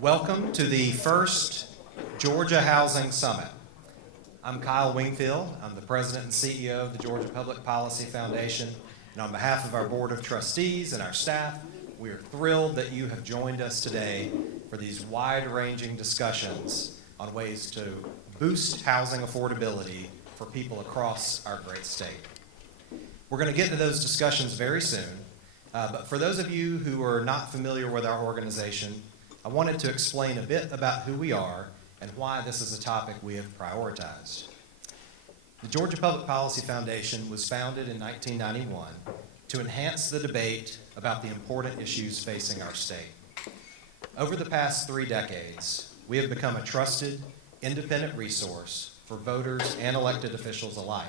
Welcome to the first Georgia Housing Summit. I'm Kyle Wingfield. I'm the President and CEO of the Georgia Public Policy Foundation. And on behalf of our Board of Trustees and our staff, we are thrilled that you have joined us today for these wide-ranging discussions on ways to boost housing affordability for people across our great state. We're going to get to those discussions very soon, but for those of you who are not familiar with our organization, I wanted to explain a bit about who we are and why this is a topic we have prioritized. The Georgia Public Policy Foundation was founded in 1991 to enhance the debate about the important issues facing our state. Over the past 3 decades, we have become a trusted, independent resource for voters and elected officials alike,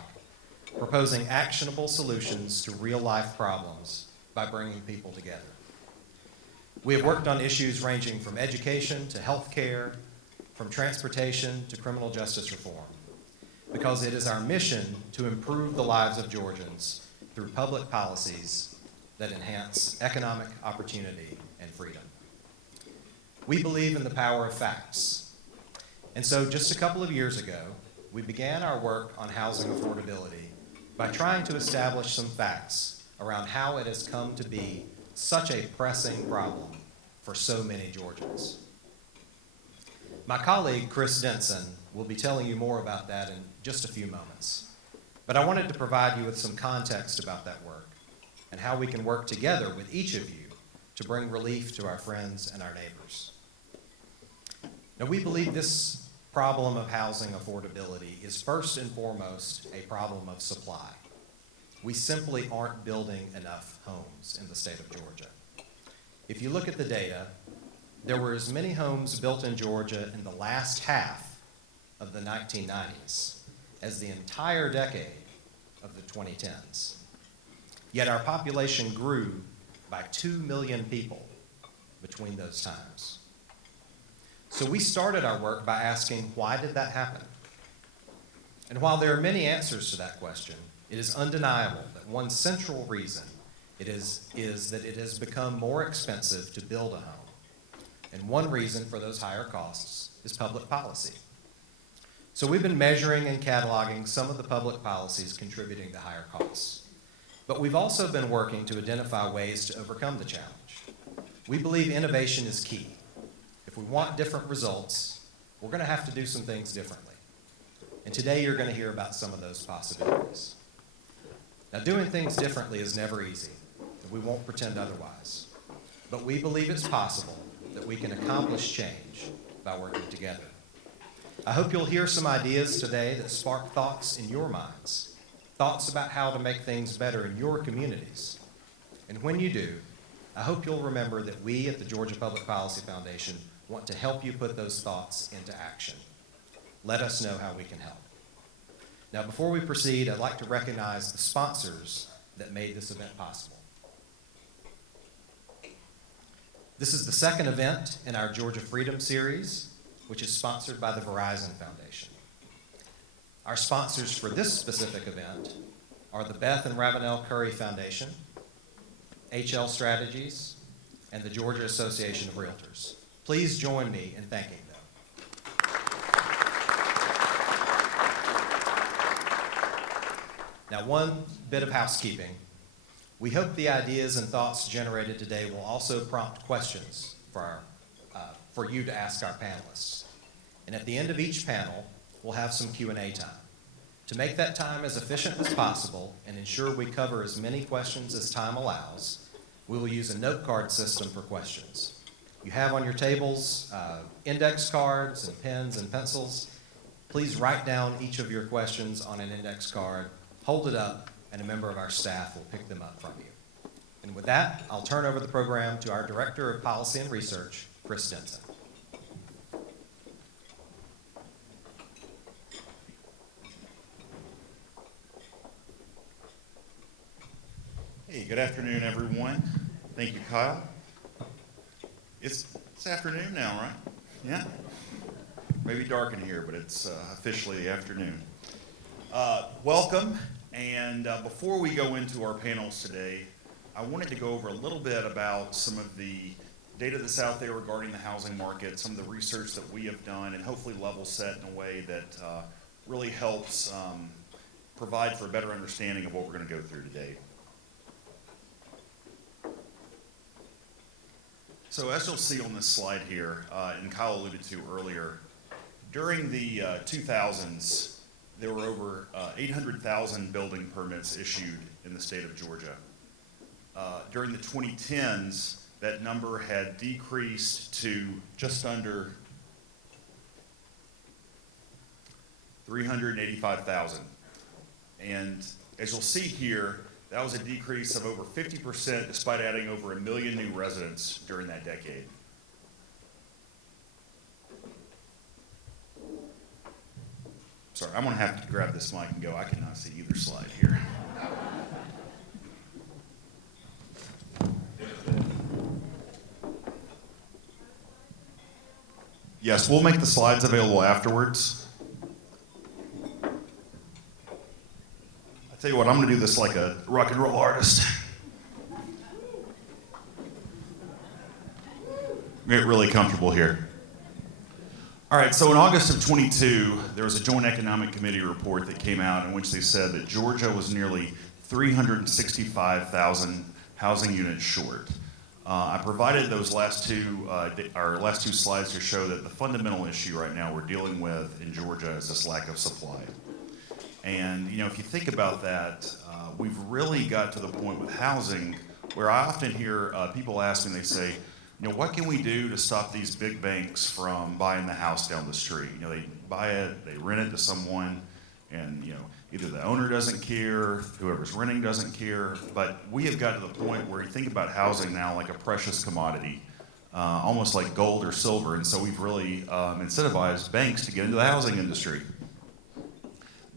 proposing actionable solutions to real-life problems by bringing people together. We have worked on issues ranging from education to health care, from transportation to criminal justice reform, because it is our mission to improve the lives of Georgians through public policies that enhance economic opportunity and freedom. We believe in the power of facts. And so just a couple of years ago, we began our work on housing affordability by trying to establish some facts around how it has come to be such a pressing problem for so many Georgians. My colleague, Chris Denson, will be telling you more about that in just a few moments. But I wanted to provide you with some context about that work and how we can work together with each of you to bring relief to our friends and our neighbors. Now, we believe this problem of housing affordability is first and foremost a problem of supply. We simply aren't building enough homes in the state of Georgia. If you look at the data, there were as many homes built in Georgia in the last half of the 1990s as the entire decade of the 2010s. Yet our population grew by 2 million people between those times. So we started our work by asking, why did that happen? And while there are many answers to that question, it is undeniable that one central reason is that it has become more expensive to build a home. And one reason for those higher costs is public policy. So we've been measuring and cataloging some of the public policies contributing to higher costs. But we've also been working to identify ways to overcome the challenge. We believe innovation is key. If we want different results, we're going to have to do some things differently. And today you're going to hear about some of those possibilities. Now, doing things differently is never easy, and we won't pretend otherwise. But we believe it's possible that we can accomplish change by working together. I hope you'll hear some ideas today that spark thoughts in your minds, thoughts about how to make things better in your communities. And when you do, I hope you'll remember that we at the Georgia Public Policy Foundation want to help you put those thoughts into action. Let us know how we can help. Now, before we proceed, I'd like to recognize the sponsors that made this event possible. This is the second event in our Georgia Freedom Series, which is sponsored by the Verizon Foundation. Our sponsors for this specific event are the Beth and Ravenel Curry Foundation, HL Strategies, and the Georgia Association of Realtors. Please join me in thanking them. Now, one bit of housekeeping. We hope the ideas and thoughts generated today will also prompt questions for you to ask our panelists. And at the end of each panel, we'll have some Q&A time. To make that time as efficient as possible and ensure we cover as many questions as time allows, we will use a note card system for questions. You have on your tables index cards and pens and pencils. Please write down each of your questions on an index card, hold it up, and a member of our staff will pick them up from you. And with that, I'll turn over the program to our Director of Policy and Research, Chris Denson. Hey, good afternoon, everyone. Thank you, Kyle. It's afternoon now, right? Yeah? Maybe dark in here, but it's officially the afternoon. Welcome, and before we go into our panels today, I wanted to go over a little bit about some of the data that's out there regarding the housing market, some of the research that we have done, and hopefully level set in a way that really helps provide for a better understanding of what we're going to go through today. So as you'll see on this slide here, and Kyle alluded to earlier, during the 2000s, there were over 800,000 building permits issued in the state of Georgia. During the 2010s, that number had decreased to just under 385,000. And as you'll see here, that was a decrease of over 50% despite adding over 1 million new residents during that decade. Sorry, I'm gonna have to grab this mic and go. I cannot see either slide here. Yes, we'll make the slides available afterwards. I tell you what, I'm gonna do this like a rock and roll artist. Get really comfortable here. All right, so in August of 22, there was a Joint Economic Committee report that came out in which they said that Georgia was nearly 365,000 housing units short. I provided those last two slides to show that the fundamental issue right now we're dealing with in Georgia is this lack of supply. And you know, if you think about that, we've really got to the point with housing where I often hear people ask me, they say, you know, what can we do to stop these big banks from buying the house down the street? You know, they buy it, they rent it to someone, and you know, either the owner doesn't care, whoever's renting doesn't care, but we have got to the point where you think about housing now like a precious commodity, almost like gold or silver, and so we've really incentivized banks to get into the housing industry.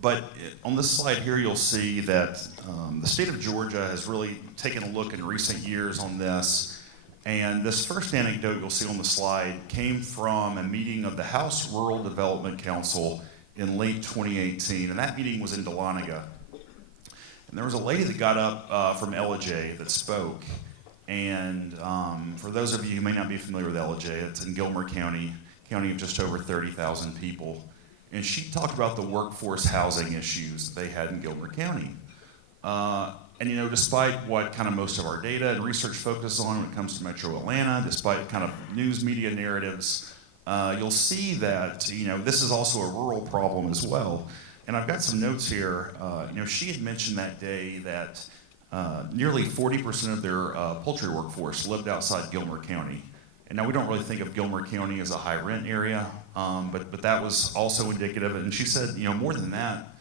But on this slide here, you'll see that the state of Georgia has really taken a look in recent years on this. And this first anecdote you'll see on the slide came from a meeting of the House Rural Development Council in late 2018. And that meeting was in Dahlonega. And there was a lady that got up from LJ that spoke. And for those of you who may not be familiar with LJ, it's in Gilmer County, county of just over 30,000 people. And she talked about the workforce housing issues that they had in Gilmer County. And you know, despite what kind of most of our data and research focuses on when it comes to Metro Atlanta, despite kind of news media narratives, you'll see that, you know, this is also a rural problem as well. And I've got some notes here. You know, she had mentioned that day that nearly 40% of their poultry workforce lived outside Gilmer County. And now we don't really think of Gilmer County as a high rent area, but that was also indicative. And she said, you know, more than that,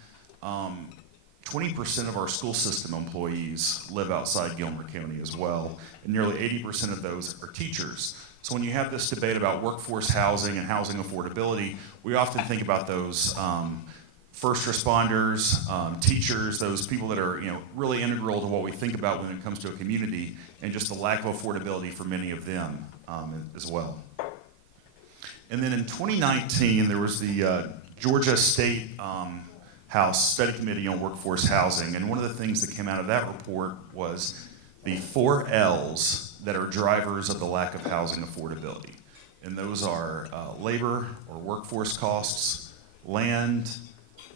20% of our school system employees live outside Gilmer County as well, and nearly 80% of those are teachers. So when you have this debate about workforce housing and housing affordability, we often think about those first responders, teachers, those people that are, you know, really integral to what we think about when it comes to a community, and just the lack of affordability for many of them as well. And then in 2019, there was the Georgia State House Study Committee on Workforce Housing, and one of the things that came out of that report was the 4 L's that are drivers of the lack of housing affordability. And those are labor or workforce costs, land,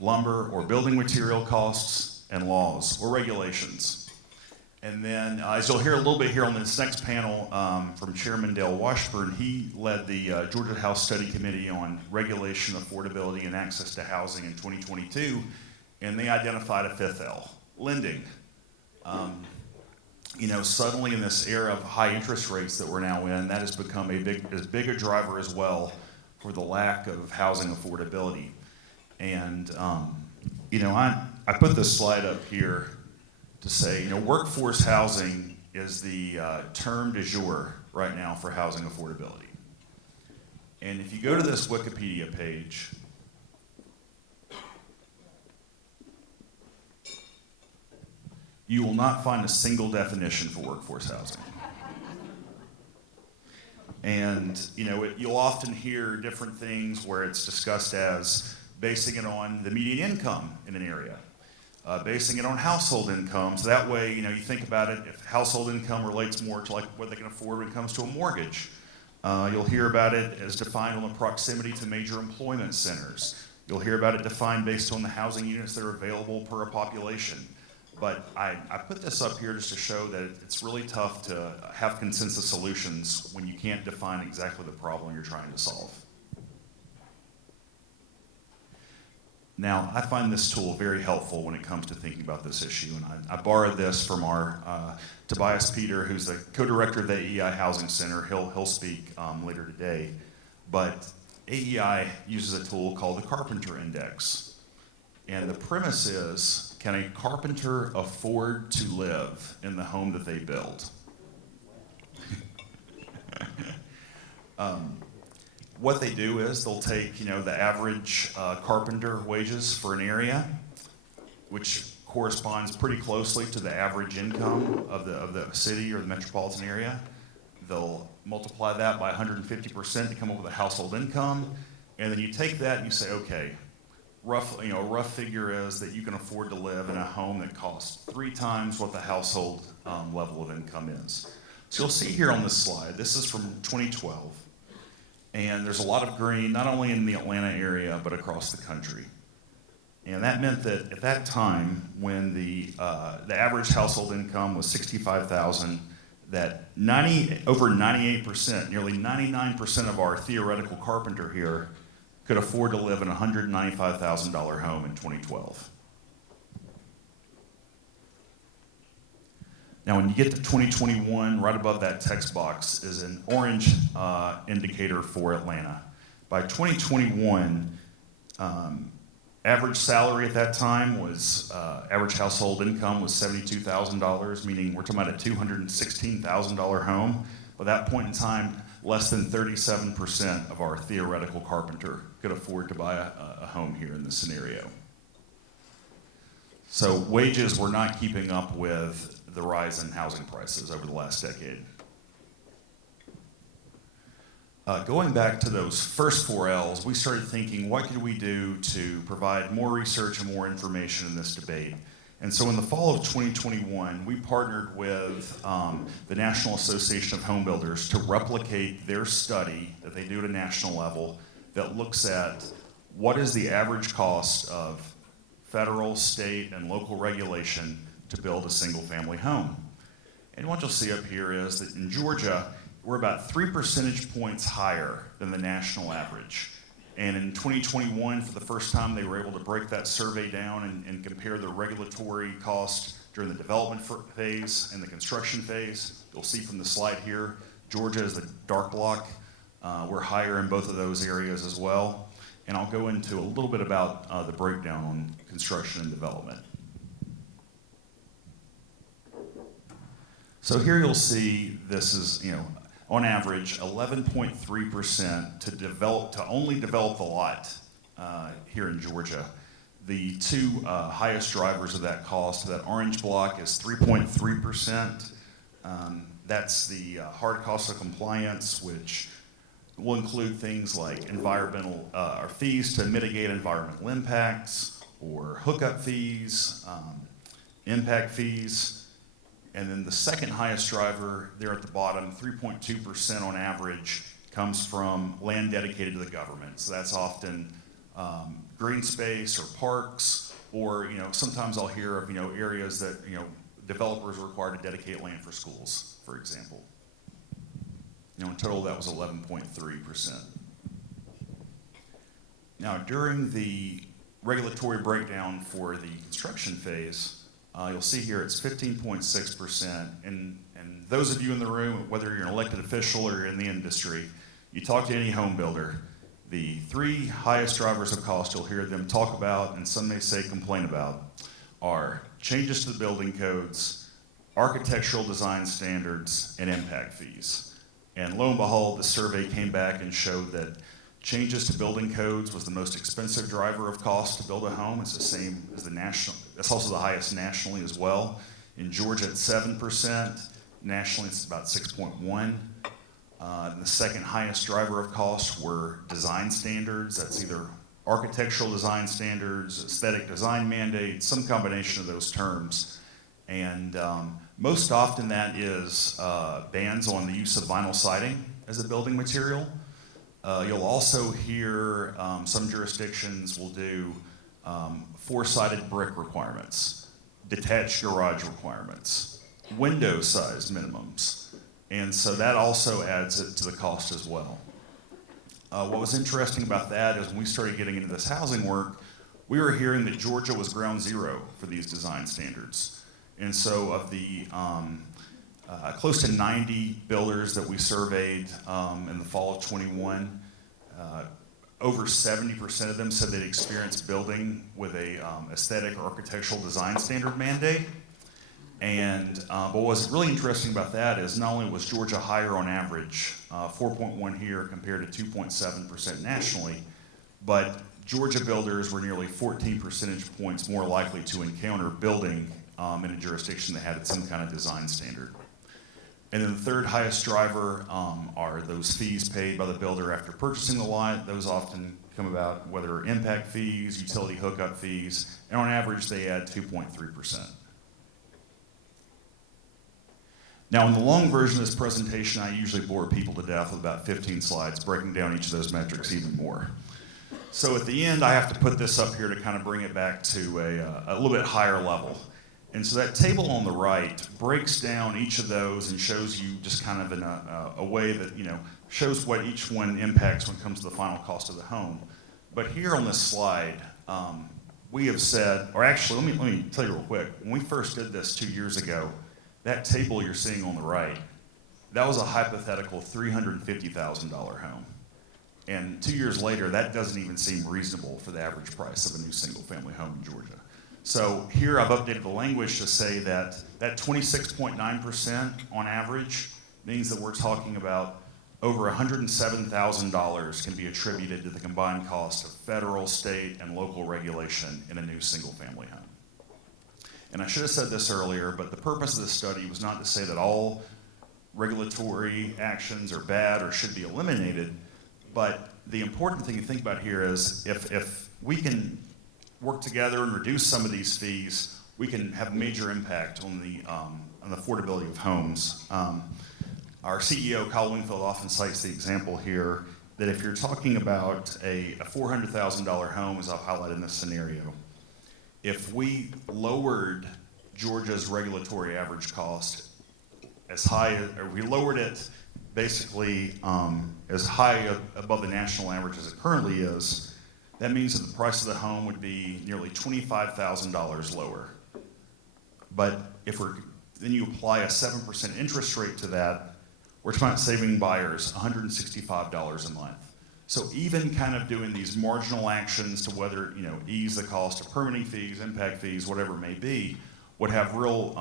lumber or building material costs, and laws or regulations. And then, as you'll hear a little bit here on this next panel from Chairman Washburn, he led the Georgia House Study Committee on Regulation, Affordability, and Access to Housing in 2022, and they identified a 5th L, lending. You know, suddenly in this era of high interest rates that we're now in, that has become as big a driver as well for the lack of housing affordability. And, you know, I put this slide up here to say, you know, workforce housing is the term du jour right now for housing affordability. And if you go to this Wikipedia page, you will not find a single definition for workforce housing. And, you know, you'll often hear different things where it's discussed as basing it on the median income in an area. Basing it on household income, so that way, you know, you think about it, if household income relates more to like what they can afford when it comes to a mortgage, You'll hear about it as defined on the proximity to major employment centers. You'll hear about it defined based on the housing units that are available per a population. But I put this up here just to show that it's really tough to have consensus solutions when you can't define exactly the problem you're trying to solve. Now, I find this tool very helpful when it comes to thinking about this issue, and I borrowed this from our Tobias Peter, who's the co-director of the AEI Housing Center. He'll speak later today. But AEI uses a tool called the Carpenter Index. And the premise is, can a carpenter afford to live in the home that they build? What they do is they'll take, the average carpenter wages for an area, which corresponds pretty closely to the average income of the city or the metropolitan area. They'll multiply that by 150% to come up with a household income, and then you take that and you say, okay, a rough figure is that you can afford to live in a home that costs 3 times what the household level of income is. So you'll see here on this slide, this is from 2012. And there's a lot of green, not only in the Atlanta area, but across the country. And that meant that at that time, when the average household income was $65,000, that over 98%, nearly 99% of our theoretical carpenter here could afford to live in a $195,000 home in 2012. Now, when you get to 2021, right above that text box is an orange indicator for Atlanta. By 2021, average salary at that time was, average household income was $72,000, meaning we're talking about a $216,000 home. By that point in time, less than 37% of our theoretical carpenter could afford to buy a home here in this scenario. So wages were not keeping up with the rise in housing prices over the last decade. Going back to those first 4 L's, we started thinking, what could we do to provide more research and more information in this debate? And so in the fall of 2021, we partnered with the National Association of Home Builders to replicate their study that they do at a national level that looks at what is the average cost of federal, state, and local regulation to build a single-family home. And what you'll see up here is that in Georgia, we're about 3 percentage points higher than the national average. And in 2021, for the first time, they were able to break that survey down and compare the regulatory cost during the development phase and the construction phase. You'll see from the slide here, Georgia is the dark block. We're higher in both of those areas as well. And I'll go into a little bit about the breakdown on construction and development. So here you'll see this is, on average, 11.3% to only develop the lot here in Georgia. The 2 highest drivers of that cost, that orange block is 3.3%. That's the hard cost of compliance, which will include things like environmental or fees to mitigate environmental impacts, or hookup fees, impact fees. And then the second highest driver there at the bottom, 3.2% on average, comes from land dedicated to the government. So that's often green space or parks, or sometimes I'll hear of areas that developers are required to dedicate land for schools, for example. In total, that was 11.3%. Now, during the regulatory breakdown for the construction phase, you'll see here it's 15.6%. And those of you in the room, whether you're an elected official or you're in the industry, you talk to any home builder, the 3 highest drivers of cost you'll hear them talk about, and some may say complain about, are changes to the building codes, architectural design standards, and impact fees. And lo and behold, the survey came back and showed that changes to building codes was the most expensive driver of cost to build a home. It's the same as the national, that's also the highest nationally as well. In Georgia, it's 7%. Nationally, it's about 6.1. The second highest driver of cost were design standards. That's either architectural design standards, aesthetic design mandates, some combination of those terms. And most often that is bans on the use of vinyl siding. as a building material. You'll also hear some jurisdictions will do four-sided brick requirements, detached garage requirements, window size minimums, and so that also adds it to the cost as well. What was interesting about that is when we started getting into this housing work, we were hearing that Georgia was ground zero for these design standards. And so of the close to 90 builders that we surveyed in the fall of 21, over 70% of them said they'd experienced building with a aesthetic or architectural design standard mandate. And but what's really interesting about that is not only was Georgia higher on average, 4.1 here compared to 2.7% nationally, but Georgia builders were nearly 14 percentage points more likely to encounter building in a jurisdiction that had some kind of design standard. And then the third highest driver are those fees paid by the builder after purchasing the lot. Those often come about whether impact fees, utility hookup fees, and on average they add 2.3%. Now, in the long version of this presentation, I usually bore people to death with about 15 slides, breaking down each of those metrics even more. So at the end, I have to put this up here to kind of bring it back to a little bit higher level. And so that table on the right breaks down each of those and shows you just kind of in a way that, shows what each one impacts when it comes to the final cost of the home. But here on this slide, we have said, or actually, let me tell you real quick, when we first did this 2 years ago, that table you're seeing on the right, that was a hypothetical $350,000 home. And 2 years later, that doesn't even seem reasonable for the average price of a new single-family home in Georgia. So here I've updated the language to say that 26.9% on average means that we're talking about over $107,000 can be attributed to the combined cost of federal, state, and local regulation in a new single-family home. And I should have said this earlier, but the purpose of this study was not to say that all regulatory actions are bad or should be eliminated, but the important thing to think about here is if we can work together and reduce some of these fees, we can have major impact on the affordability of homes. Our CEO, Kyle Wingfield, often cites the example here that if you're talking about a $400,000 home, as I've highlighted in this scenario, if we lowered Georgia's regulatory average cost as high, or we lowered it basically as high above the national average as it currently is, that means that the price of the home would be nearly $25,000 lower. But then you apply a 7% interest rate to that, we're talking about saving buyers $165 a month. So even kind of doing these marginal actions to whether, ease the cost of permitting fees, impact fees, whatever it may be, would have real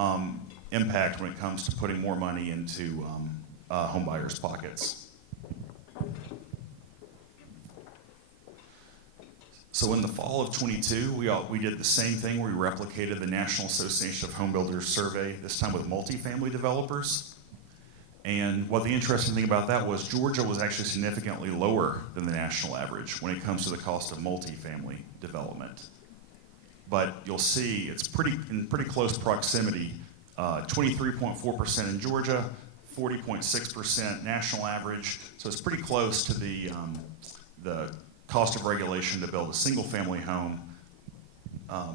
impact when it comes to putting more money into home buyers' pockets. So in the fall of 22, we did the same thing. We replicated the National Association of Home Builders survey, this time with multifamily developers. And what the interesting thing about that was Georgia was actually significantly lower than the national average when it comes to the cost of multifamily development. But you'll see it's in pretty close proximity, 23.4% in Georgia, 40.6% national average. So it's pretty close to the cost of regulation to build a single family home,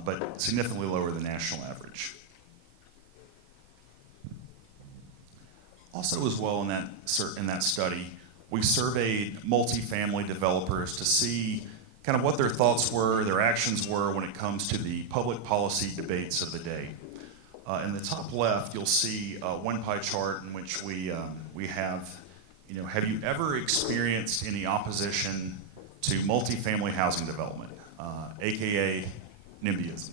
but significantly lower than national average. Also as well in that study, we surveyed multifamily developers to see kind of what their thoughts were, their actions were when it comes to the public policy debates of the day. In the top left, you'll see one pie chart in which we have, have you ever experienced any opposition to multifamily housing development, AKA NIMBYism?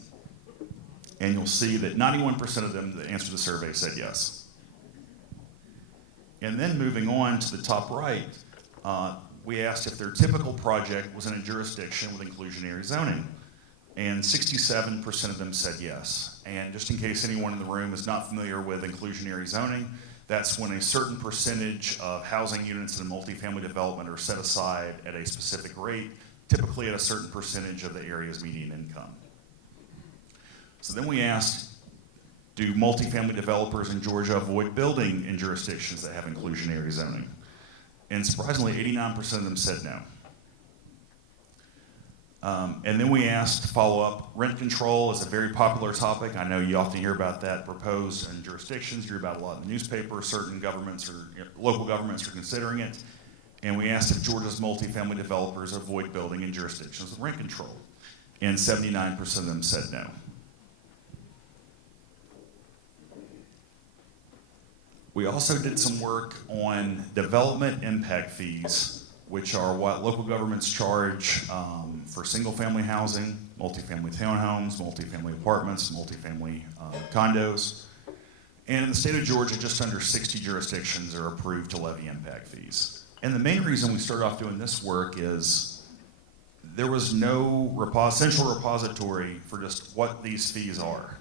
And you'll see that 91% of them that answered the survey said yes. And then moving on to the top right, we asked if their typical project was in a jurisdiction with inclusionary zoning. And 67% of them said yes. And just in case anyone in the room is not familiar with inclusionary zoning, that's when a certain percentage of housing units in a multifamily development are set aside at a specific rate, typically at a certain percentage of the area's median income. So then we asked, do multifamily developers in Georgia avoid building in jurisdictions that have inclusionary zoning? And surprisingly, 89% of them said no. And then we asked to follow up. Rent control is a very popular topic. I know you often hear about that proposed in jurisdictions. You hear about a lot in the newspaper. Certain governments or local governments are considering it. And we asked if Georgia's multifamily developers avoid building in jurisdictions with rent control. And 79% of them said no. We also did some work on development impact fees, which are what local governments charge for single-family housing, multifamily townhomes, multifamily apartments, multifamily condos. And in the state of Georgia, just under 60 jurisdictions are approved to levy impact fees. And the main reason we started off doing this work is there was no central repository for just what these fees are.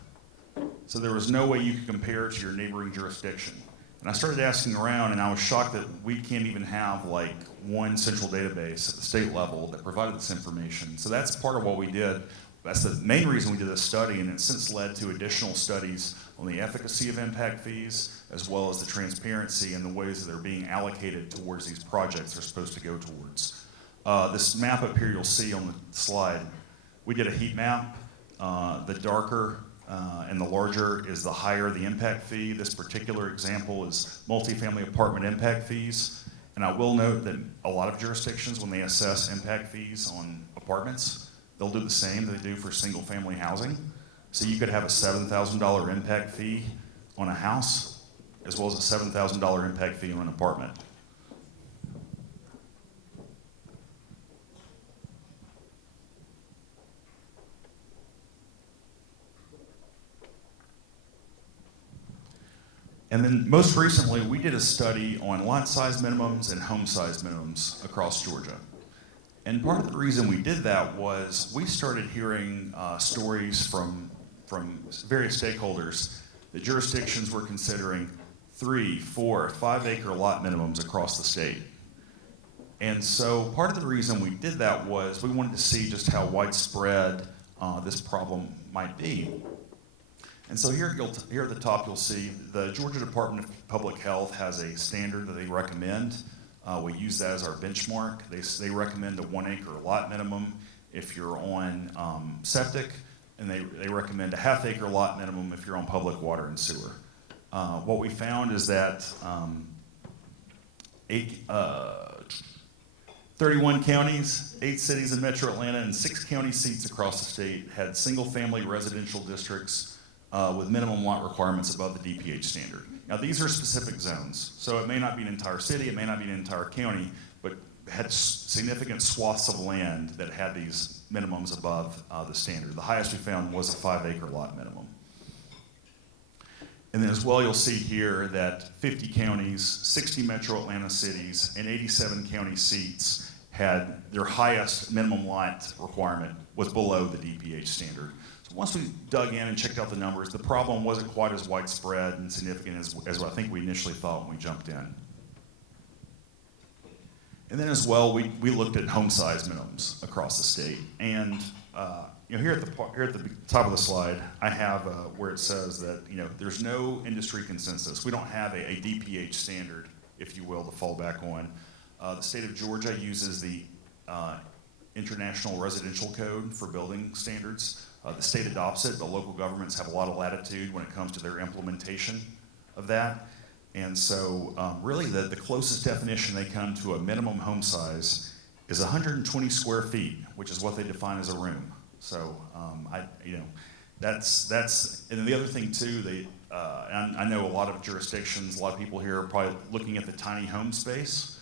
So there was no way you could compare it to your neighboring jurisdiction. And I started asking around, and I was shocked that we can't even have like one central database at the state level that provided this information. So that's part of what we did. That's the main reason we did this study, and it's since led to additional studies on the efficacy of impact fees, as well as the transparency and the ways that they're being allocated towards these projects they're supposed to go towards. This map up here you'll see on the slide, we did a heat map. The darker and the larger is the higher the impact fee. This particular example is multifamily apartment impact fees. And I will note that a lot of jurisdictions, when they assess impact fees on apartments, they'll do the same they do for single family housing. So you could have a $7,000 impact fee on a house, as well as a $7,000 impact fee on an apartment. And then most recently, we did a study on lot size minimums and home size minimums across Georgia. And part of the reason we did that was we started hearing stories from various stakeholders that jurisdictions were considering 3, 4, 5 acre lot minimums across the state. And so part of the reason we did that was we wanted to see just how widespread this problem might be. And so here at the top, you'll see the Georgia Department of Public Health has a standard that they recommend. We use that as our benchmark. They recommend a 1 acre lot minimum if you're on septic, and they recommend a half acre lot minimum if you're on public water and sewer. What we found is that 31 counties, 8 cities in Metro Atlanta, and 6 county seats across the state had single-family residential districts with minimum lot requirements above the DPH standard. Now these are specific zones, so it may not be an entire city, it may not be an entire county, but had significant swaths of land that had these minimums above the standard. The highest we found was a 5 acre lot minimum. And then as well, you'll see here that 50 counties, 60 Metro Atlanta cities, and 87 county seats had their highest minimum lot requirement was below the DPH standard. Once we dug in and checked out the numbers, the problem wasn't quite as widespread and significant as I think we initially thought when we jumped in. And then as well, we looked at home size minimums across the state. And here at the top of the slide, I have where it says that there's no industry consensus. We don't have a DPH standard, if you will, to fall back on. The state of Georgia uses the International Residential Code for building standards. The state adopts it, but local governments have a lot of latitude when it comes to their implementation of that. And so really the closest definition they come to a minimum home size is 120 square feet, which is what they define as a room. So that's, and then the other thing too, I know a lot of jurisdictions, a lot of people here are probably looking at the tiny home space.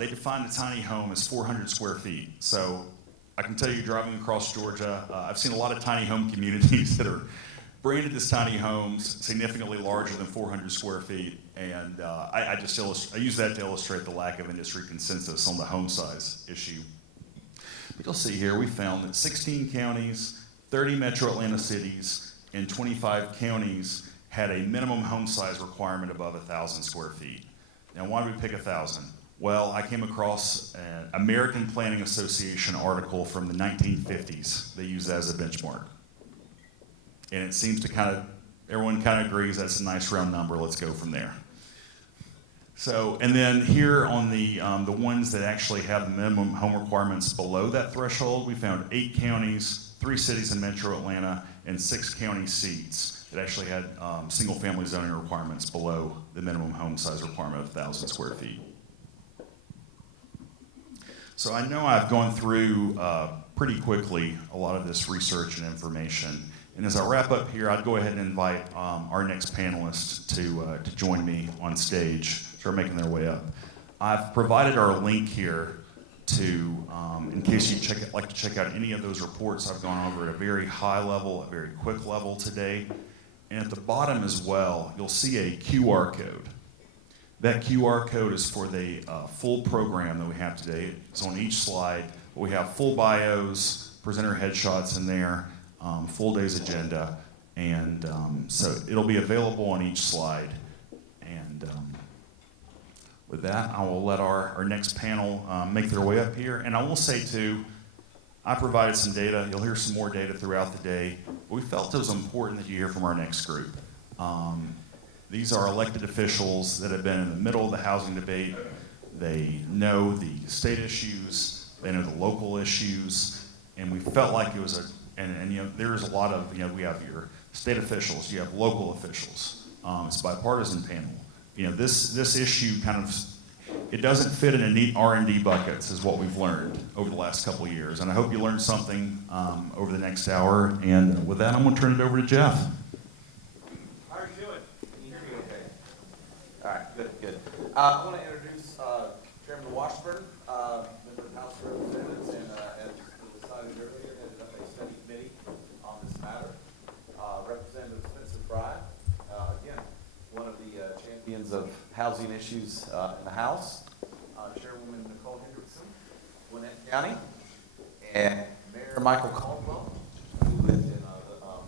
They define a tiny home as 400 square feet. So I can tell you, driving across Georgia, I've seen a lot of tiny home communities that are branded as tiny homes, significantly larger than 400 square feet, and I use that to illustrate the lack of industry consensus on the home size issue. But you'll see here, we found that 16 counties, 30 Metro Atlanta cities, and 25 counties had a minimum home size requirement above 1,000 square feet. Now, why did we pick 1,000? Well, I came across an American Planning Association article from the 1950s. They use that as a benchmark. And it seems to everyone kind of agrees that's a nice round number, let's go from there. So, and then here on the ones that actually have the minimum home requirements below that threshold, we found 8 counties, 3 cities in Metro Atlanta, and 6 county seats that actually had single-family zoning requirements below the minimum home size requirement of 1,000 square feet. So I know I've gone through pretty quickly a lot of this research and information. And as I wrap up here, I'd go ahead and invite our next panelists to join me on stage, start making their way up. I've provided our link here to, in case you'd like to check out any of those reports I've gone over at a very high level, a very quick level today. And at the bottom as well, you'll see a QR code. That QR code is for the full program that we have today. It's on each slide. We have full bios, presenter headshots in there, full day's agenda, and so it'll be available on each slide. And with that, I will let our next panel make their way up here. And I will say too, I provided some data. You'll hear some more data throughout the day. But we felt it was important that you hear from our next group. These are elected officials that have been in the middle of the housing debate. They know the state issues, they know the local issues, and we felt like it was and you know, there's a lot of, you know, we have your state officials, you have local officials. It's a bipartisan panel. You know, this issue kind of, it doesn't fit in a neat R&D buckets is what we've learned over the last couple of years. And I hope you learned something over the next hour. And with that, I'm gonna turn it over to Jeff. How are you doing? Can you hear me okay? All right, good. I want to introduce Chairman Washburn, member of the House of Representatives, and as was decided earlier, headed up a study committee on this matter. Representative Frye, again, one of the champions of housing issues in the House. Chairwoman Nicole Hendrickson, Gwinnett County, and Mayor Michael Caldwell, who lives in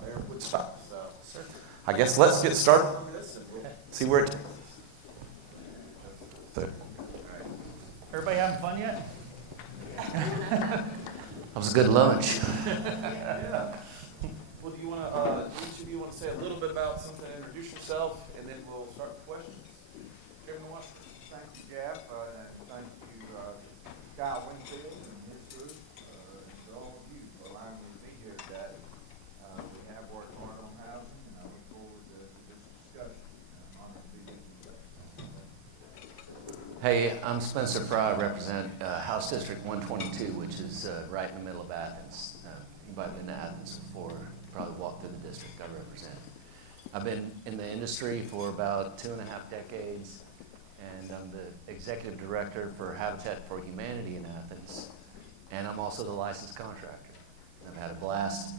Mayor of Woodstock. So, I guess let's get started on this and we'll see where it takes us. Everybody having fun yet? That was a good lunch. Yeah. Well, do you want to, each of you want to say a little bit about something, introduce yourself, and then we'll start with questions. Chairman Washburn. Thank you, Jeff, and thank you, Kyle Winfield and his group, and to all of you for allowing me to be here today. We have worked hard on housing, and I look forward to this discussion. I'm honored to be with you today. Hey, I'm Spencer Frye, represent House District 122, which is right in the middle of Athens. Anybody been to Athens before? Probably walked through the district I represent. I've been in the industry for about 2.5 decades, and I'm the executive director for Habitat for Humanity in Athens, and I'm also the licensed contractor. I've had a blast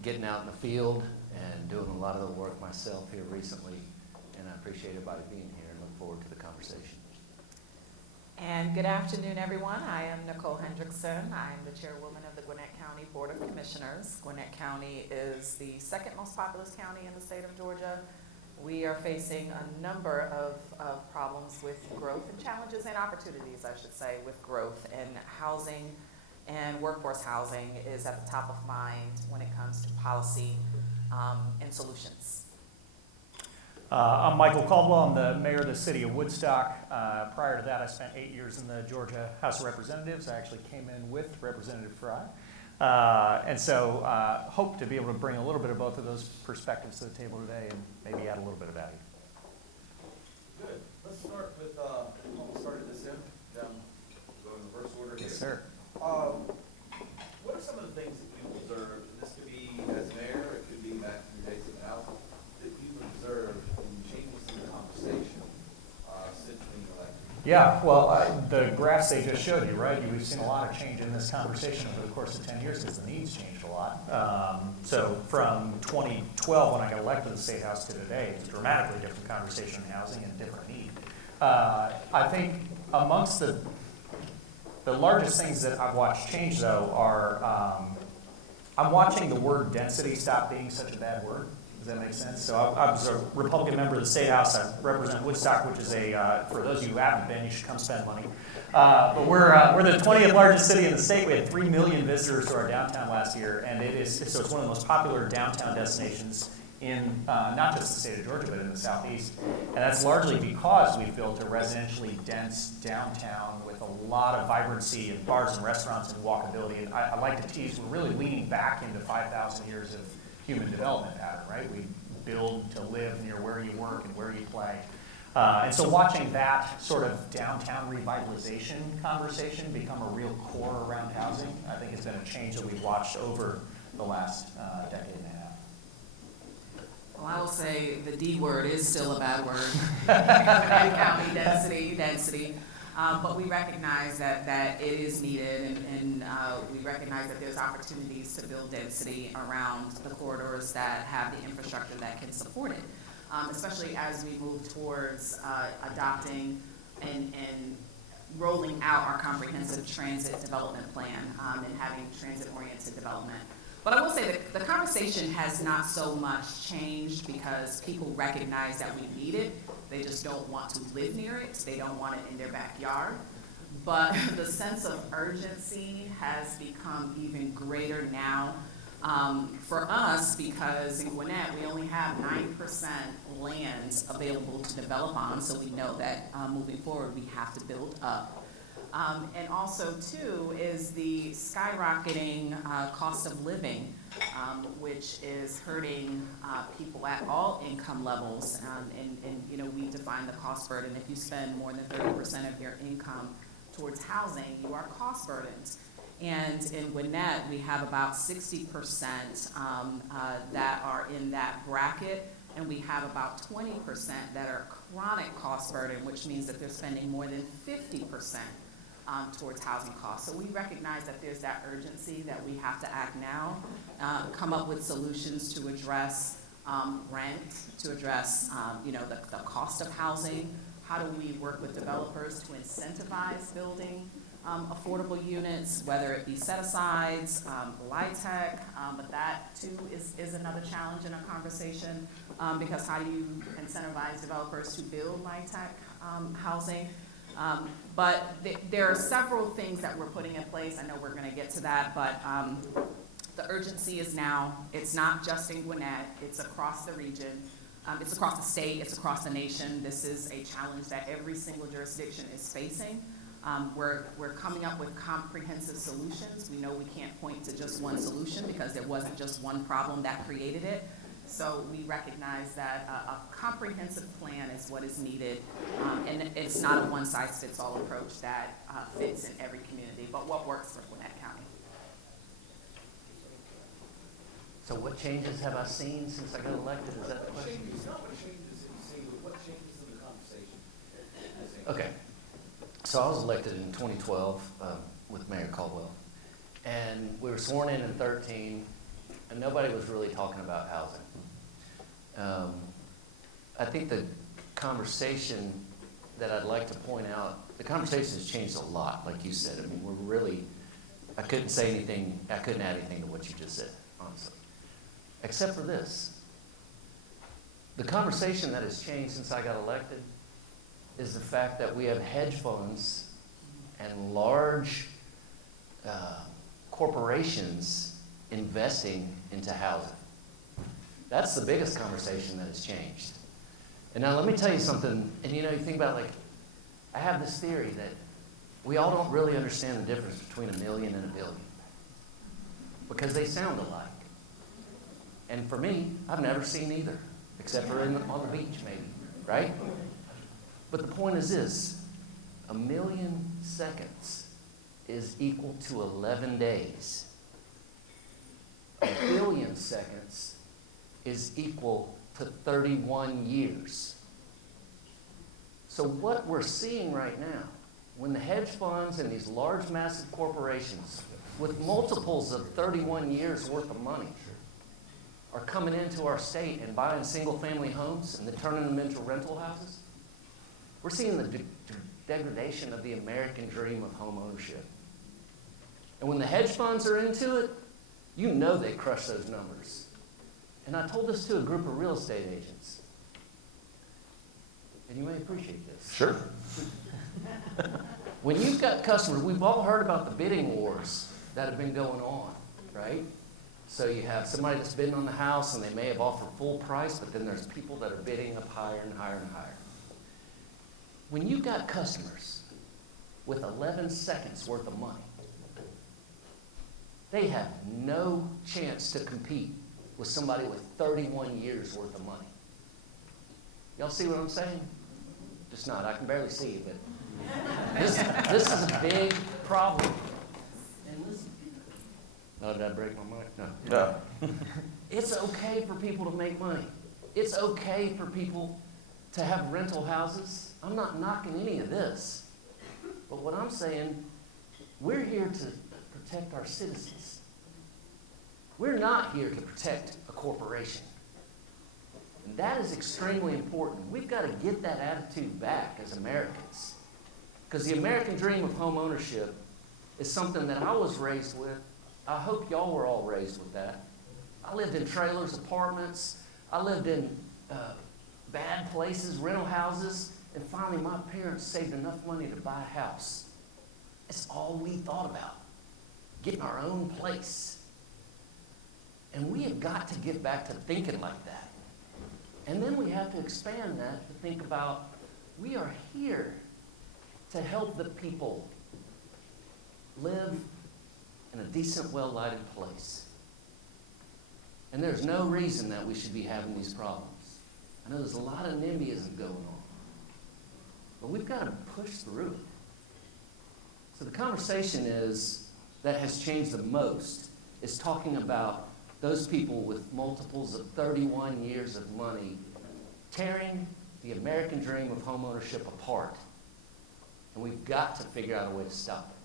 getting out in the field and doing a lot of the work myself here recently, and I appreciate everybody being here and look forward to the conversation. And good afternoon, everyone. I am Nicole Hendrickson. I'm the chairwoman of the Gwinnett County Board of Commissioners. Gwinnett County is the second most populous county in the state of Georgia. We are facing a number of problems with growth and challenges and opportunities, I should say, with growth, and housing and workforce housing is at the top of mind when it comes to policy and solutions. I'm Michael Caldwell. I'm the mayor of the city of Woodstock. Prior to that, I spent 8 years in the Georgia House of Representatives. I actually came in with Representative Frye. And so hope to be able to bring a little bit of both of those perspectives to the table today and maybe add a little bit of value. Good. Let's start with, we started this in, down, go in reverse order here. Yes, sir. What are some of the things that you've observed, and this could be as mayor, it could be back in your days in the House, that you've observed in changes in the conversation since being elected? Yeah, well, the graphs they just showed you, right? We've seen a lot of change in this conversation over the course of 10 years because the needs changed a lot. So from 2012, when I got elected to the State House, to today, it's a dramatically different conversation in housing and a different need. I think amongst the largest things that I've watched change, though, are I'm watching the word density stop being such a bad word. Does that make sense? So I was a Republican member of the State House. I represent Woodstock, which is for those of you who haven't been, you should come spend money. But we're the 20th largest city in the state. We had 3 million visitors to our downtown last year, and so it's one of the most popular downtown destinations in not just the state of Georgia, but in the Southeast. And that's largely because we've built a residentially dense downtown with a lot of vibrancy and bars and restaurants and walkability. And I like to tease, we're really leaning back into 5,000 years of human development pattern, right? We build to live near where you work and where you play. And so watching that sort of downtown revitalization conversation become a real core around housing, I think has been a change that we've watched over the last decade and a half. Well, I will say the D word is still a bad word. Gwinnett County, density. But we recognize that it is needed, and we recognize that there's opportunities to build density around the corridors that have the infrastructure that can support it. Especially as we move towards adopting and rolling out our comprehensive transit development plan and having transit-oriented development. But I will say that the conversation has not so much changed because people recognize that we need it. They just don't want to live near it. They don't want it in their backyard. But the sense of urgency has become even greater now. For us, because in Gwinnett, we only have 9% land available to develop on, so we know that moving forward, we have to build up. And also, too, is the skyrocketing cost of living, which is hurting people at all income levels. And you know, we define the cost burden. If you spend more than 30% of your income towards housing, you are cost burdened. And in Gwinnett, we have about 60% that are in that bracket, and we have about 20% that are chronic cost burden, which means that they're spending more than 50% towards housing costs. So we recognize that there's that urgency that we have to act now, come up with solutions to address rent, to address you know, the cost of housing. How do we work with developers to incentivize building affordable units, whether it be set-asides, LIHTC, but that too is another challenge in a conversation because how do you incentivize developers to build LIHTC housing? But there are several things that we're putting in place. I know we're going to get to that, but the urgency is now. It's not just in Gwinnett. It's across the region. It's across the state. It's across the nation. This is a challenge that every single jurisdiction is facing. We're coming up with comprehensive solutions. We know we can't point to just one solution because there wasn't just one problem that created it. So we recognize that a comprehensive plan is what is needed, and it's not a one-size-fits-all approach that fits in every community, but what works for Gwinnett County. So what changes have I seen since I got elected? Is that the question? Not what changes have you seen, but what changes in the conversation? Okay. So I was elected in 2012 with Mayor Caldwell, and we were sworn in 13, and nobody was really talking about housing. I think the conversation that I'd like to point out, the conversation has changed a lot, like you said. I mean, I couldn't say anything, I couldn't add anything to what you just said, honestly. Except for this. The conversation that has changed since I got elected is the fact that we have hedge funds and large corporations investing into housing. That's the biggest conversation that has changed. And now let me tell you something, and you know, you think about, like, I have this theory that we all don't really understand the difference between $1 million and $1 billion because they sound alike. And for me, I've never seen either, except for on the beach maybe, right? But the point is this, 1 million seconds is equal to 11 days. 1 billion seconds is equal to 31 years. So what we're seeing right now, when the hedge funds and these large, massive corporations with multiples of 31 years worth of money are coming into our state and buying single-family homes and they're turning them into rental houses, we're seeing the degradation of the American dream of home ownership. And when the hedge funds are into it, you know they crush those numbers. And I told this to a group of real estate agents. And you may appreciate this. Sure. When you've got customers, we've all heard about the bidding wars that have been going on, right? So you have somebody that's bidding on the house and they may have offered full price, but then there's people that are bidding up higher and higher and higher. When you've got customers with 11 seconds worth of money, they have no chance to compete with somebody with 31 years worth of money. Y'all see what I'm saying? Just not. I can barely see you, but this is a big problem. And listen. Oh, did I break my mic? No. It's okay for people to make money. It's okay for people to have rental houses. I'm not knocking any of this. But what I'm saying, we're here to protect our citizens. We're not here to protect a corporation. And that is extremely important. We've got to get that attitude back as Americans. Because the American dream of home ownership is something that I was raised with. I hope y'all were all raised with that. I lived in trailers, apartments. I lived in bad places, rental houses. And finally, my parents saved enough money to buy a house. That's all we thought about, getting our own place. And we have got to get back to thinking like that. And then we have to expand that to think about, we are here to help the people live in a decent, well-lighted place. And there's no reason that we should be having these problems. I know there's a lot of NIMBYism going on. But we've got to push through it. So the conversation that has changed the most is talking about those people with multiples of 31 years of money tearing the American dream of homeownership apart. And we've got to figure out a way to stop it.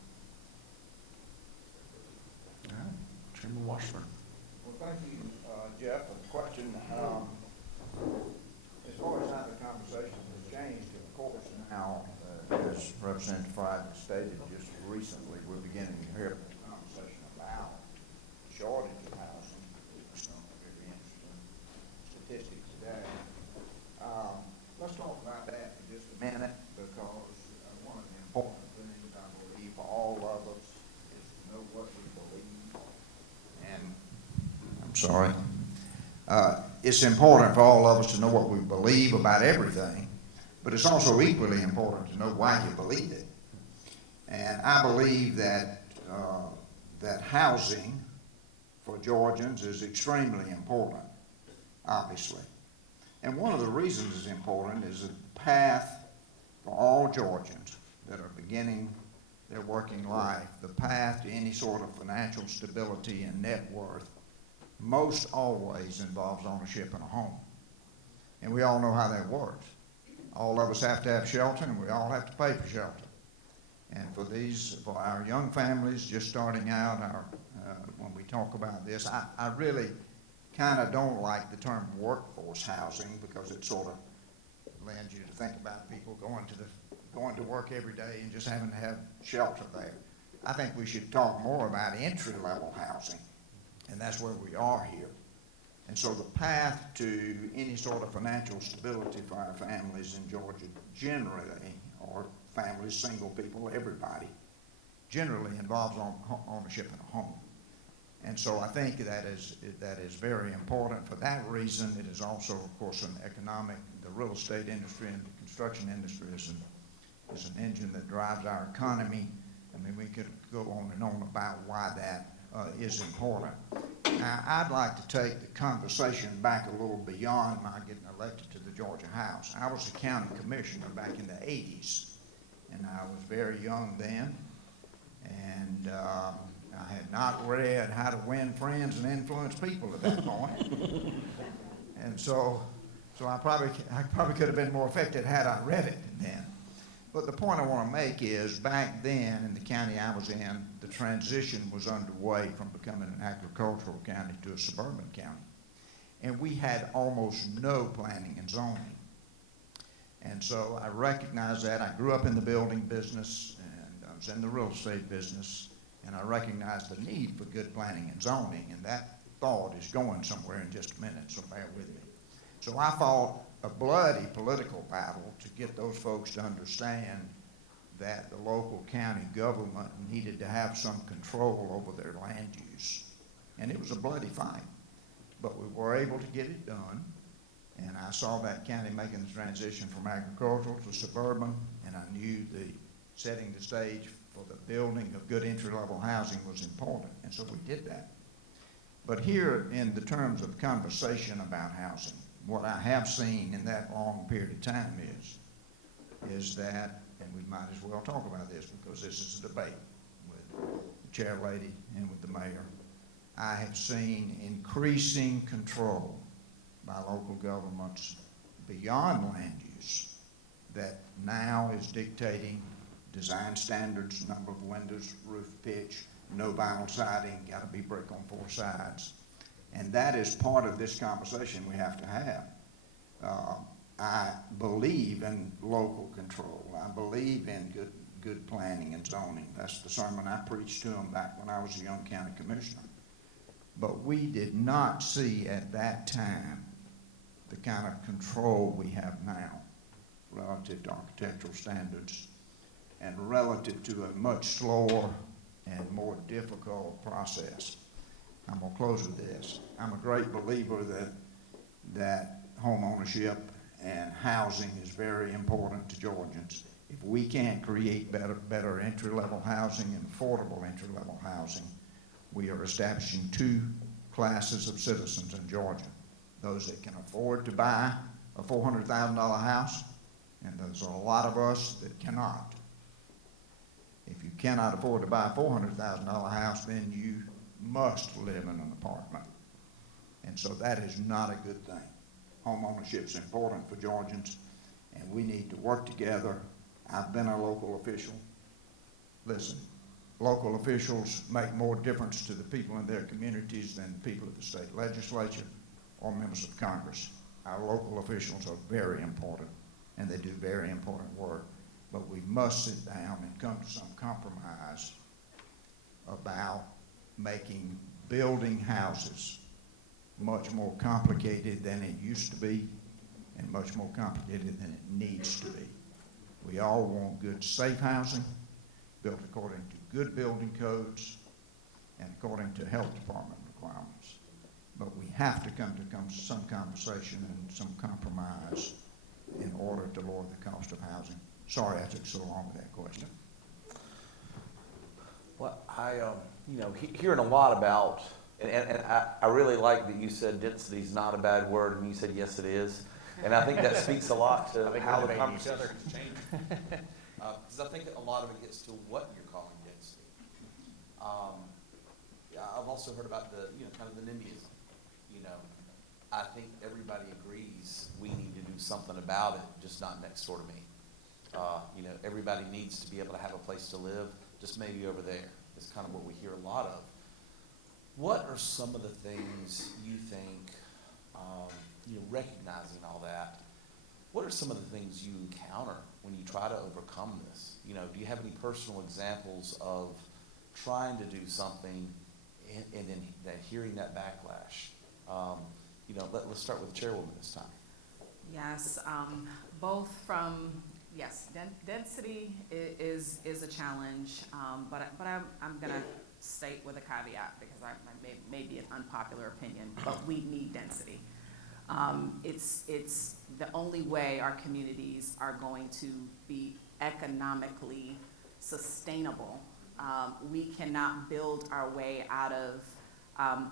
All right, Chairman Washburn. Well, thank you, Jeff, for the question. As far as how the conversation has changed, of course, now, as Representative Frye stated just recently, we're beginning to hear a conversation about shortage of housing. Some very interesting statistics today. Let's talk about that for just a minute, because one of the important things I believe for all of us is to know what we believe. And I'm sorry. It's important for all of us to know what we believe about everything, but it's also equally important to know why you believe it. And I believe that that housing for Georgians is extremely important, obviously. And one of the reasons it's important is the path for all Georgians that are beginning their working life, the path to any sort of financial stability and net worth, most always involves ownership in a home. And we all know how that works. All of us have to have shelter, and we all have to pay for shelter. And for our young families just starting out, when we talk about this, I really kind of don't like the term workforce housing, because it sort of lends you to think about people going to work every day and just having to have shelter there. I think we should talk more about entry-level housing, and that's where we are here. And so the path to any sort of financial stability for our families in Georgia generally, or families, single people, everybody, generally involves ownership in a home. And so I think that is very important. For that reason, it is also, of course, the real estate industry and the construction industry is an engine that drives our economy. I mean, we could go on and on about why that is important. Now, I'd like to take the conversation back a little beyond my getting elected to the Georgia House. I was a county commissioner back in the 80s, and I was very young then, and I had not read How to Win Friends and Influence People at that point. And so I probably could have been more effective had I read it then. But the point I want to make is, back then in the county I was in, the transition was underway from becoming an agricultural county to a suburban county. And we had almost no planning and zoning. And so I recognized that. I grew up in the building business, and I was in the real estate business, and I recognized the need for good planning and zoning, and that thought is going somewhere in just a minute, so bear with me. So I fought a bloody political battle to get those folks to understand that the local county government needed to have some control over their land use. And it was a bloody fight, but we were able to get it done. And I saw that county making the transition from agricultural to suburban, and I knew the setting the stage for the building of good entry-level housing was important, and so we did that. But here, in the terms of conversation about housing, what I have seen in that long period of time is that, and we might as well talk about this because this is a debate with the chair lady and with the mayor, I have seen increasing control by local governments beyond land use that now is dictating design standards, number of windows, roof pitch, no vinyl siding, got to be brick on 4 sides. And that is part of this conversation we have to have. I believe in local control. I believe in good planning and zoning. That's the sermon I preached to them back when I was a young county commissioner. But we did not see at that time the kind of control we have now relative to architectural standards and relative to a much slower and more difficult process. I'm gonna close with this. I'm a great believer that home ownership and housing is very important to Georgians. If we can't create better entry-level housing and affordable entry-level housing, we are establishing 2 classes of citizens in Georgia. Those that can afford to buy a $400,000 house, and there's a lot of us that cannot. If you cannot afford to buy a $400,000 house, then you must live in an apartment. And so that is not a good thing. Home ownership is important for Georgians, and we need to work together. I've been a local official. Listen, local officials make more difference to the people in their communities than the people of the state legislature or members of Congress. Our local officials are very important, and they do very important work. But we must sit down and come to some compromise about making building houses much more complicated than it used to be and much more complicated than it needs to be. We all want good, safe housing built according to good building codes and according to health department requirements. But we have to come to some conversation and some compromise in order to lower the cost of housing. Sorry I took so long with that question. Well, hearing a lot about, and I really like that you said density is not a bad word, and you said yes it is. And I think that speaks a lot to how the conversation is changing. Because I think a lot of it gets to what you're calling density. I've also heard about the, kind of the NIMBYism. I think everybody agrees we need to do something about it, just not next door to me. Everybody needs to be able to have a place to live, just maybe over there. It's kind of what we hear a lot of. What are some of the things you think, recognizing all that, what are some of the things you encounter when you try to overcome this? Do you have any personal examples of trying to do something and then hearing that backlash? Let's start with the chairwoman this time. Yes, density is a challenge, but I'm gonna state with a caveat because I may be an unpopular opinion, but we need density. It's the only way our communities are going to be economically sustainable. We cannot build our way out of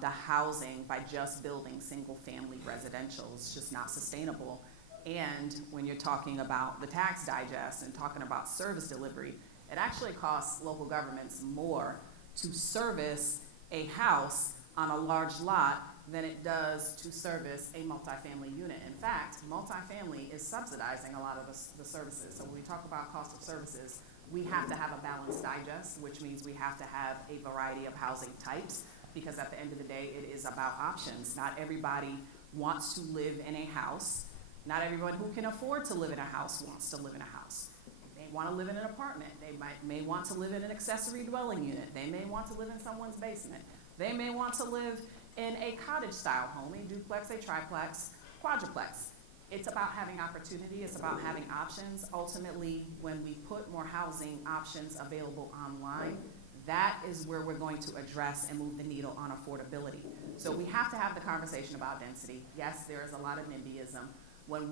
the housing by just building single-family residential. It's just not sustainable. And when you're talking about the tax digest and talking about service delivery, it actually costs local governments more to service a house on a large lot than it does to service a multifamily unit. In fact, multifamily is subsidizing a lot of the services. So when we talk about cost of services, we have to have a balanced digest, which means we have to have a variety of housing types, because at the end of the day, it is about options. Not everybody wants to live in a house. Not everyone who can afford to live in a house wants to live in a house. They want to live in an apartment. They may want to live in an accessory dwelling unit. They may want to live in someone's basement. They may want to live in a cottage-style home, a duplex, a triplex, quadruplex. It's about having opportunity. It's about having options. Ultimately, when we put more housing options available online, that is where we're going to address and move the needle on affordability. So we have to have the conversation about density. Yes, there is a lot of NIMBYism. When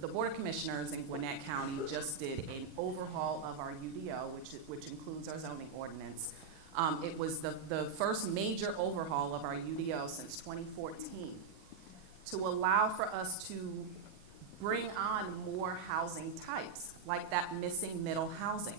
the Board of Commissioners in Gwinnett County just did an overhaul of our UDO, which includes our zoning ordinance. It was the first major overhaul of our UDO since 2014 to allow for us to bring on more housing types, like that missing middle housing,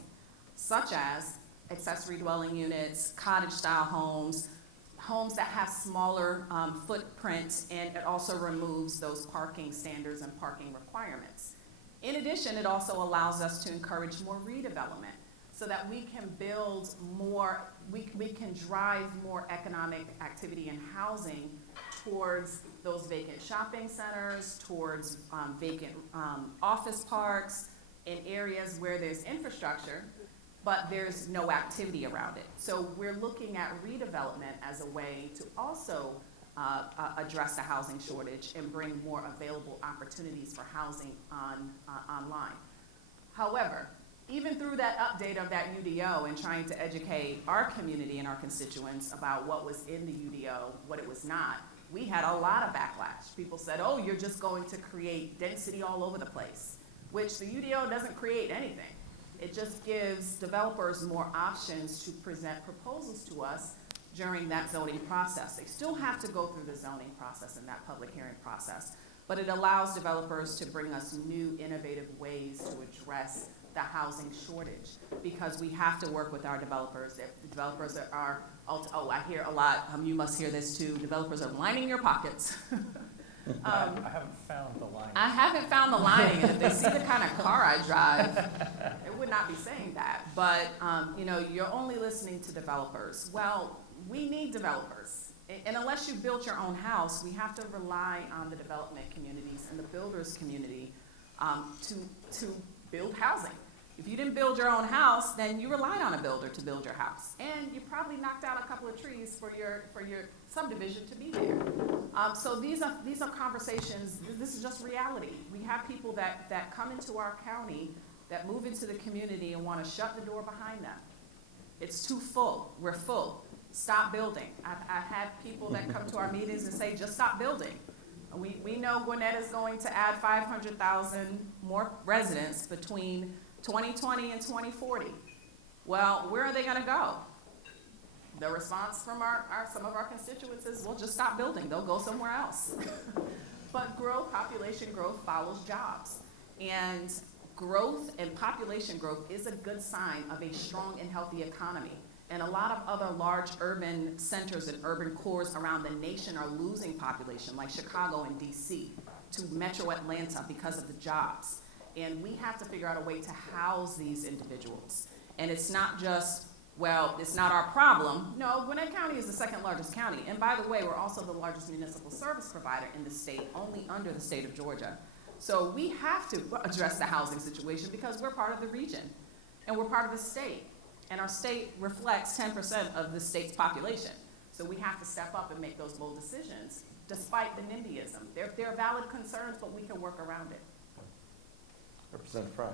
such as accessory dwelling units, cottage-style homes, homes that have smaller footprints, and it also removes those parking standards and parking requirements. In addition, it also allows us to encourage more redevelopment so that we can build more, we can drive more economic activity and housing towards those vacant shopping centers, towards vacant office parks, in areas where there's infrastructure, but there's no activity around it. So we're looking at redevelopment as a way to also address the housing shortage and bring more available opportunities for housing online. However, even through that update of that UDO and trying to educate our community and our constituents about what was in the UDO, what it was not, we had a lot of backlash. People said, oh, you're just going to create density all over the place, which the UDO doesn't create anything. It just gives developers more options to present proposals to us during that zoning process. They still have to go through the zoning process and that public hearing process, but it allows developers to bring us new innovative ways to address the housing shortage, because we have to work with our developers. If the developers are, oh, I hear a lot, you must hear this too, developers are lining your pockets. I haven't found the lining. I haven't found the lining, and if they see the kind of car I drive, they would not be saying that. But you know, you're only listening to developers. Well, we need developers. And unless you built your own house, we have to rely on the development communities and the builders community to build housing. If you didn't build your own house, then you relied on a builder to build your house. And you probably knocked out a couple of trees for your subdivision to be there. So these are conversations, this is just reality. We have people that come into our county, that move into the community and want to shut the door behind them. It's too full, we're full. Stop building. I've had people that come to our meetings and say, just stop building. We know Gwinnett is going to add 500,000 more residents between 2020 and 2040. Well, where are they going to go? The response from some of our constituents is, well, just stop building. They'll go somewhere else. But population growth follows jobs. And growth and population growth is a good sign of a strong and healthy economy. And a lot of other large urban centers and urban cores around the nation are losing population, like Chicago and DC, to Metro Atlanta because of the jobs. And we have to figure out a way to house these individuals. And it's not just, well, it's not our problem. No, Gwinnett County is the second largest county. And by the way, we're also the largest municipal service provider in the state, only under the state of Georgia. So we have to address the housing situation because we're part of the region and we're part of the state. And our state reflects 10% of the state's population. So we have to step up and make those bold decisions, despite the NIMBYism. They're valid concerns, but we can work around it. Representative Frye.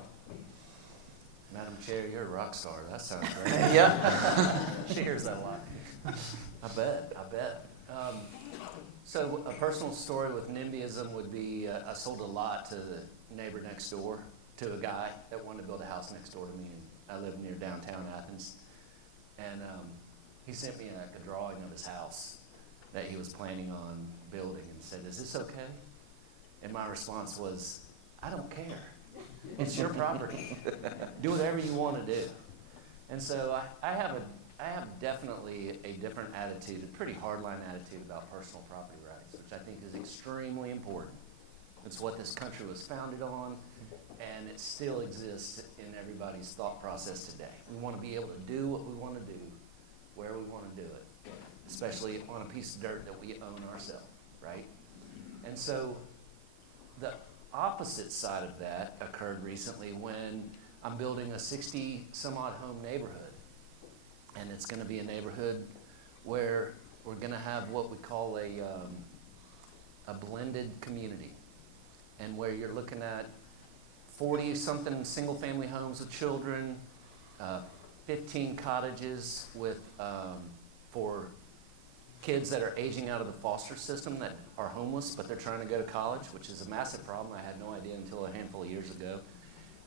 Madam Chair, you're a rock star. That sounds great. Yeah. She hears that a lot. I bet. So a personal story with NIMBYism would be, I sold a lot to the neighbor next door, to a guy that wanted to build a house next door to me. And I live near downtown Athens. And he sent me a drawing of his house that he was planning on building and said, is this okay? And my response was, I don't care. It's your property. Do whatever you want to do. And so I have definitely a different attitude, a pretty hardline attitude about personal property rights, which I think is extremely important. It's what this country was founded on, and it still exists in everybody's thought process today. We want to be able to do what we want to do, where we want to do it, especially on a piece of dirt that we own ourselves, right? And so the opposite side of that occurred recently when I'm building a 60-some-odd home neighborhood. And it's going to be a neighborhood where we're going to have what we call a blended community, and where you're looking at 40-something single-family homes with children, 15 cottages with, for kids that are aging out of the foster system that are homeless, but they're trying to go to college, which is a massive problem. I had no idea until a handful of years ago.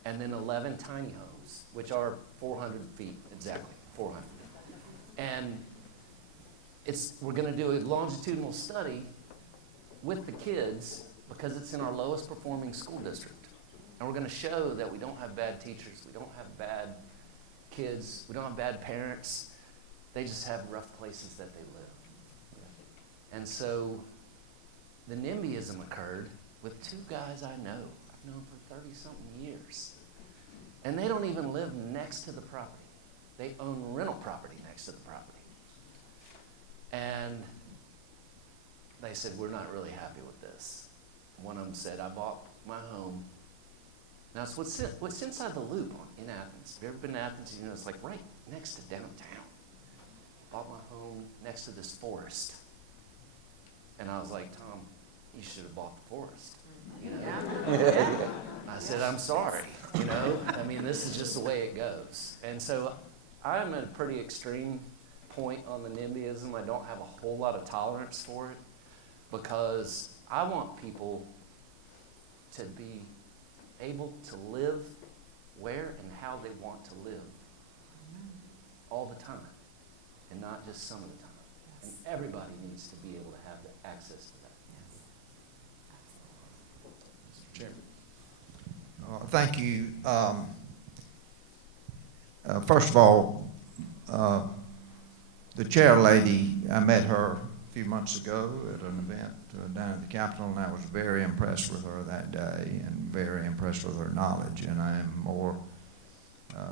And then 11 tiny homes, which are 400 feet, exactly, 400. And we're gonna do a longitudinal study with the kids because it's in our lowest performing school district. And we're gonna show that we don't have bad teachers, we don't have bad kids, we don't have bad parents. They just have rough places that they live. And so the NIMBYism occurred with two guys I know. I've known for 30-something years. And they don't even live next to the property. They own rental property next to the property. And they said, we're not really happy with this. One of them said, I bought my home. Now, it's what's inside the loop in Athens. Have you ever been to Athens? You know, it's like right next to downtown. Bought my home next to this forest. And I was like, Tom, you should have bought the forest. You know? Yeah. I said, I'm sorry, you know? I mean, this is just the way it goes. And so I'm at a pretty extreme point on the NIMBYism. I don't have a whole lot of tolerance for it because I want people to be able to live where and how they want to live all the time and not just some of the time. And everybody needs to be able to have the access to that. Mr. Chairman. Thank you. First of all, the chair lady, I met her a few months ago at an event down at the Capitol, and I was very impressed with her that day and very impressed with her knowledge. And I am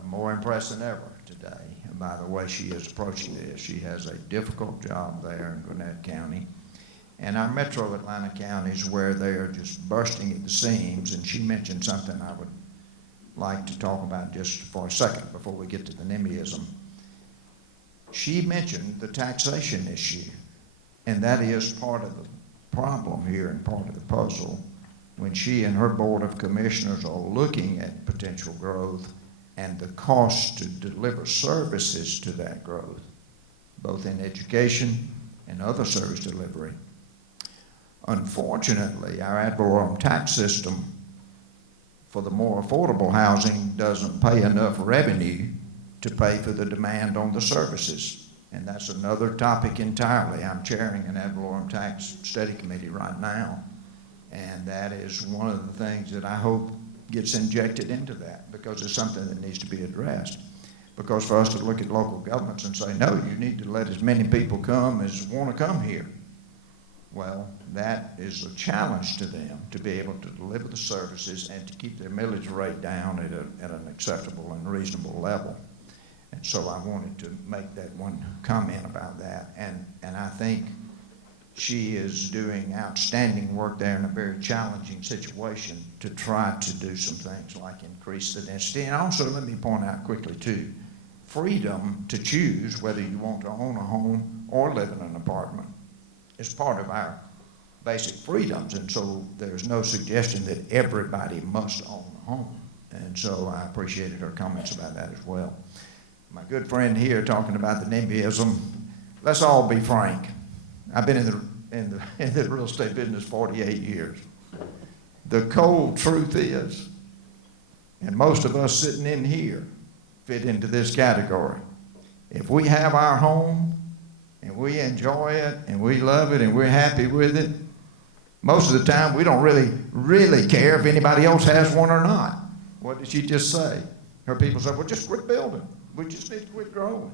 more impressed than ever today by the way she is approaching this. She has a difficult job there in Gwinnett County. And our metro Atlanta counties where they are just bursting at the seams, and she mentioned something I would like to talk about just for a second before we get to the NIMBYism. She mentioned the taxation issue, and that is part of the problem here and part of the puzzle when she and her Board of Commissioners are looking at potential growth and the cost to deliver services to that growth, both in education and other service delivery. Unfortunately, our ad valorem tax system for the more affordable housing doesn't pay enough revenue to pay for the demand on the services. And that's another topic entirely. I'm chairing an ad valorem tax study committee right now, and that is one of the things that I hope gets injected into that because it's something that needs to be addressed. Because for us to look at local governments and say, no, you need to let as many people come as want to come here. Well, that is a challenge to them to be able to deliver the services and to keep their millage rate down at an acceptable and reasonable level. And so I wanted to make that one comment about that. And I think she is doing outstanding work there in a very challenging situation to try to do some things like increase the density. And also, let me point out quickly too, freedom to choose whether you want to own a home or live in an apartment is part of our basic freedoms. And so there's no suggestion that everybody must own a home. And so I appreciated her comments about that as well. My good friend here talking about the NIMBYism, let's all be frank. I've been in the real estate business 48 years. The cold truth is, and most of us sitting in here fit into this category. If we have our home and we enjoy it and we love it and we're happy with it, most of the time we don't really care if anybody else has one or not. What did she just say? Her people said, well, just quit building. We just need to quit growing.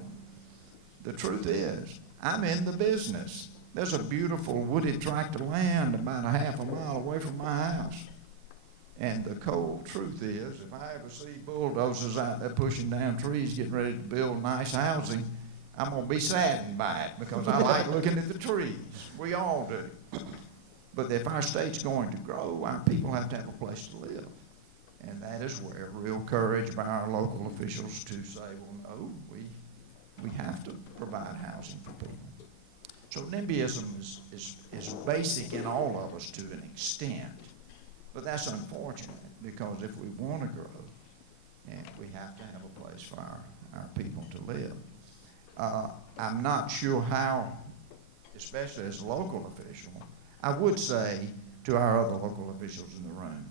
The truth is, I'm in the business. There's a beautiful wooded tract of land about a half a mile away from my house. And the cold truth is, if I ever see bulldozers out there pushing down trees, getting ready to build nice housing, I'm going to be saddened by it because I like looking at the trees. We all do. But if our state's going to grow, our people have to have a place to live. And that is where real courage by our local officials to say, well, no, we have to provide housing for people. So NIMBYism is basic in all of us to an extent. But that's unfortunate because if we want to grow, and we have to have a place for our people to live. I'm not sure how, especially as a local official, I would say to our other local officials in the room,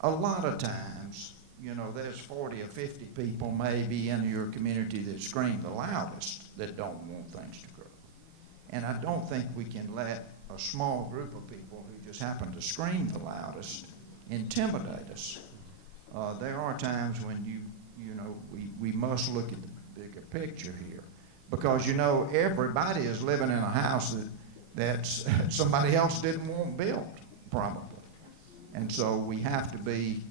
a lot of times, you know, there's 40 or 50 people maybe in your community that scream the loudest that don't want things to grow. And I don't think we can let a small group of people who just happen to scream the loudest intimidate us. There are times when you know, we must look at the bigger picture here. Because, you know, everybody is living in a house that somebody else didn't want built, probably. And so we have to be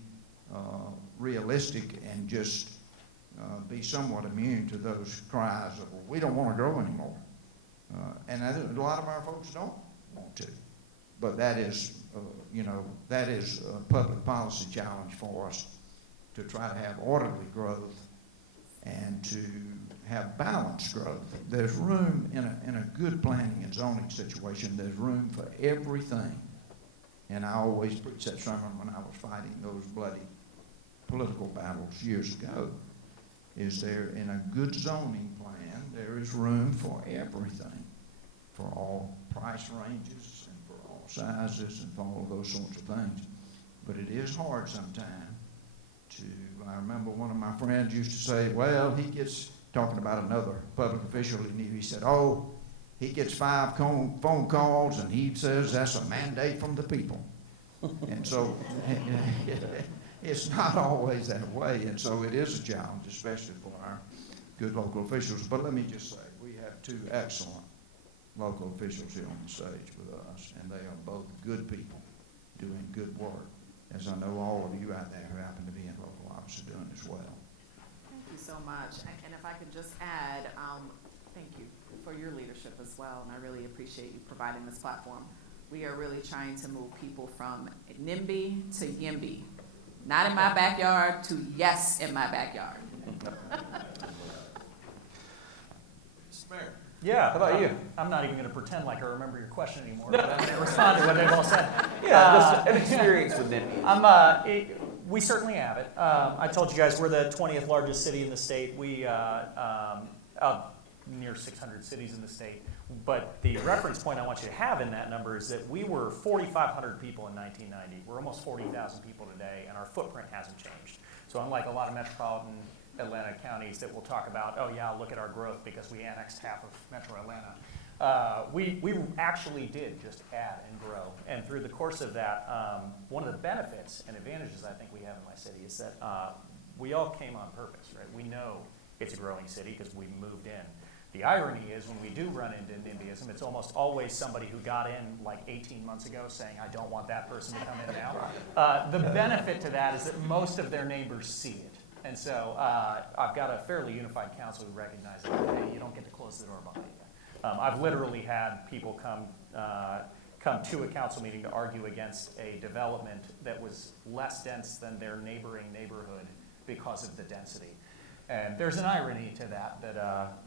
realistic and just be somewhat immune to those cries of, well, we don't want to grow anymore. And a lot of our folks don't want to. But that is, you know, that is a public policy challenge for us to try to have orderly growth and to have balanced growth. There's room in a good planning and zoning situation, there's room for everything. And I always preached that sermon when I was fighting those bloody political battles years ago. Is there, in a good zoning plan, there is room for everything, for all price ranges and for all sizes and for all of those sorts of things. But it is hard sometimes to, I remember one of my friends used to say, well, he gets, talking about another public official he knew, he said, oh, he gets 5 phone calls and he says that's a mandate from the people. And so it's not always that way, and so it is a challenge, especially for our good local officials. But let me just say, we have 2 excellent local officials here on the stage with us, and they are both good people doing good work, as I know all of you out there who happen to be in local office are doing as well. Thank you so much. And if I could just add, thank you for your leadership as well, and I really appreciate you providing this platform. We are really trying to move people from NIMBY to YIMBY. Not in my backyard to yes in my backyard. Mr. Mayor. Yeah, how about you? I'm not even going to pretend like I remember your question anymore, but I'm going to respond to what they've all said. Yeah, just an experience with NIMBY. We certainly have it. I told you guys we're the 20th largest city in the state. We near 600 cities in the state. But the reference point I want you to have in that number is that we were 4,500 people in 1990. We're almost 40,000 people today, and our footprint hasn't changed. So unlike a lot of metropolitan Atlanta counties that will talk about, oh yeah, look at our growth because we annexed half of Metro Atlanta. We actually did just add and grow. And through the course of that, one of the benefits and advantages I think we have in my city is that we all came on purpose, right? We know it's a growing city because we moved in. The irony is when we do run into NIMBYism, it's almost always somebody who got in like 18 months ago saying, I don't want that person to come in now. The benefit to that is that most of their neighbors see it. And so I've got a fairly unified council who recognizes that, hey, you don't get to close the door behind you. I've literally had people come to a council meeting to argue against a development that was less dense than their neighboring neighborhood because of the density. And there's an irony to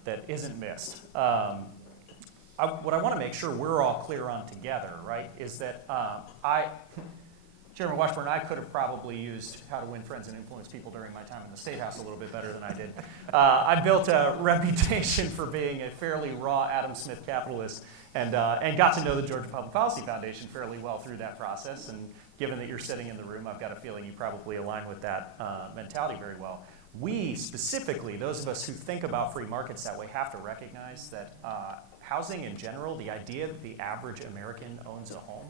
that isn't missed. What I want to make sure we're all clear on together, right, is that Chairman Washburn, I could have probably used How to Win Friends and Influence People during my time in the State House a little bit better than I did. I built a reputation for being a fairly raw Adam Smith capitalist and got to know the Georgia Public Policy Foundation fairly well through that process. And given that you're sitting in the room, I've got a feeling you probably align with that mentality very well. We specifically, those of us who think about free markets that way, have to recognize that housing in general, the idea that the average American owns a home,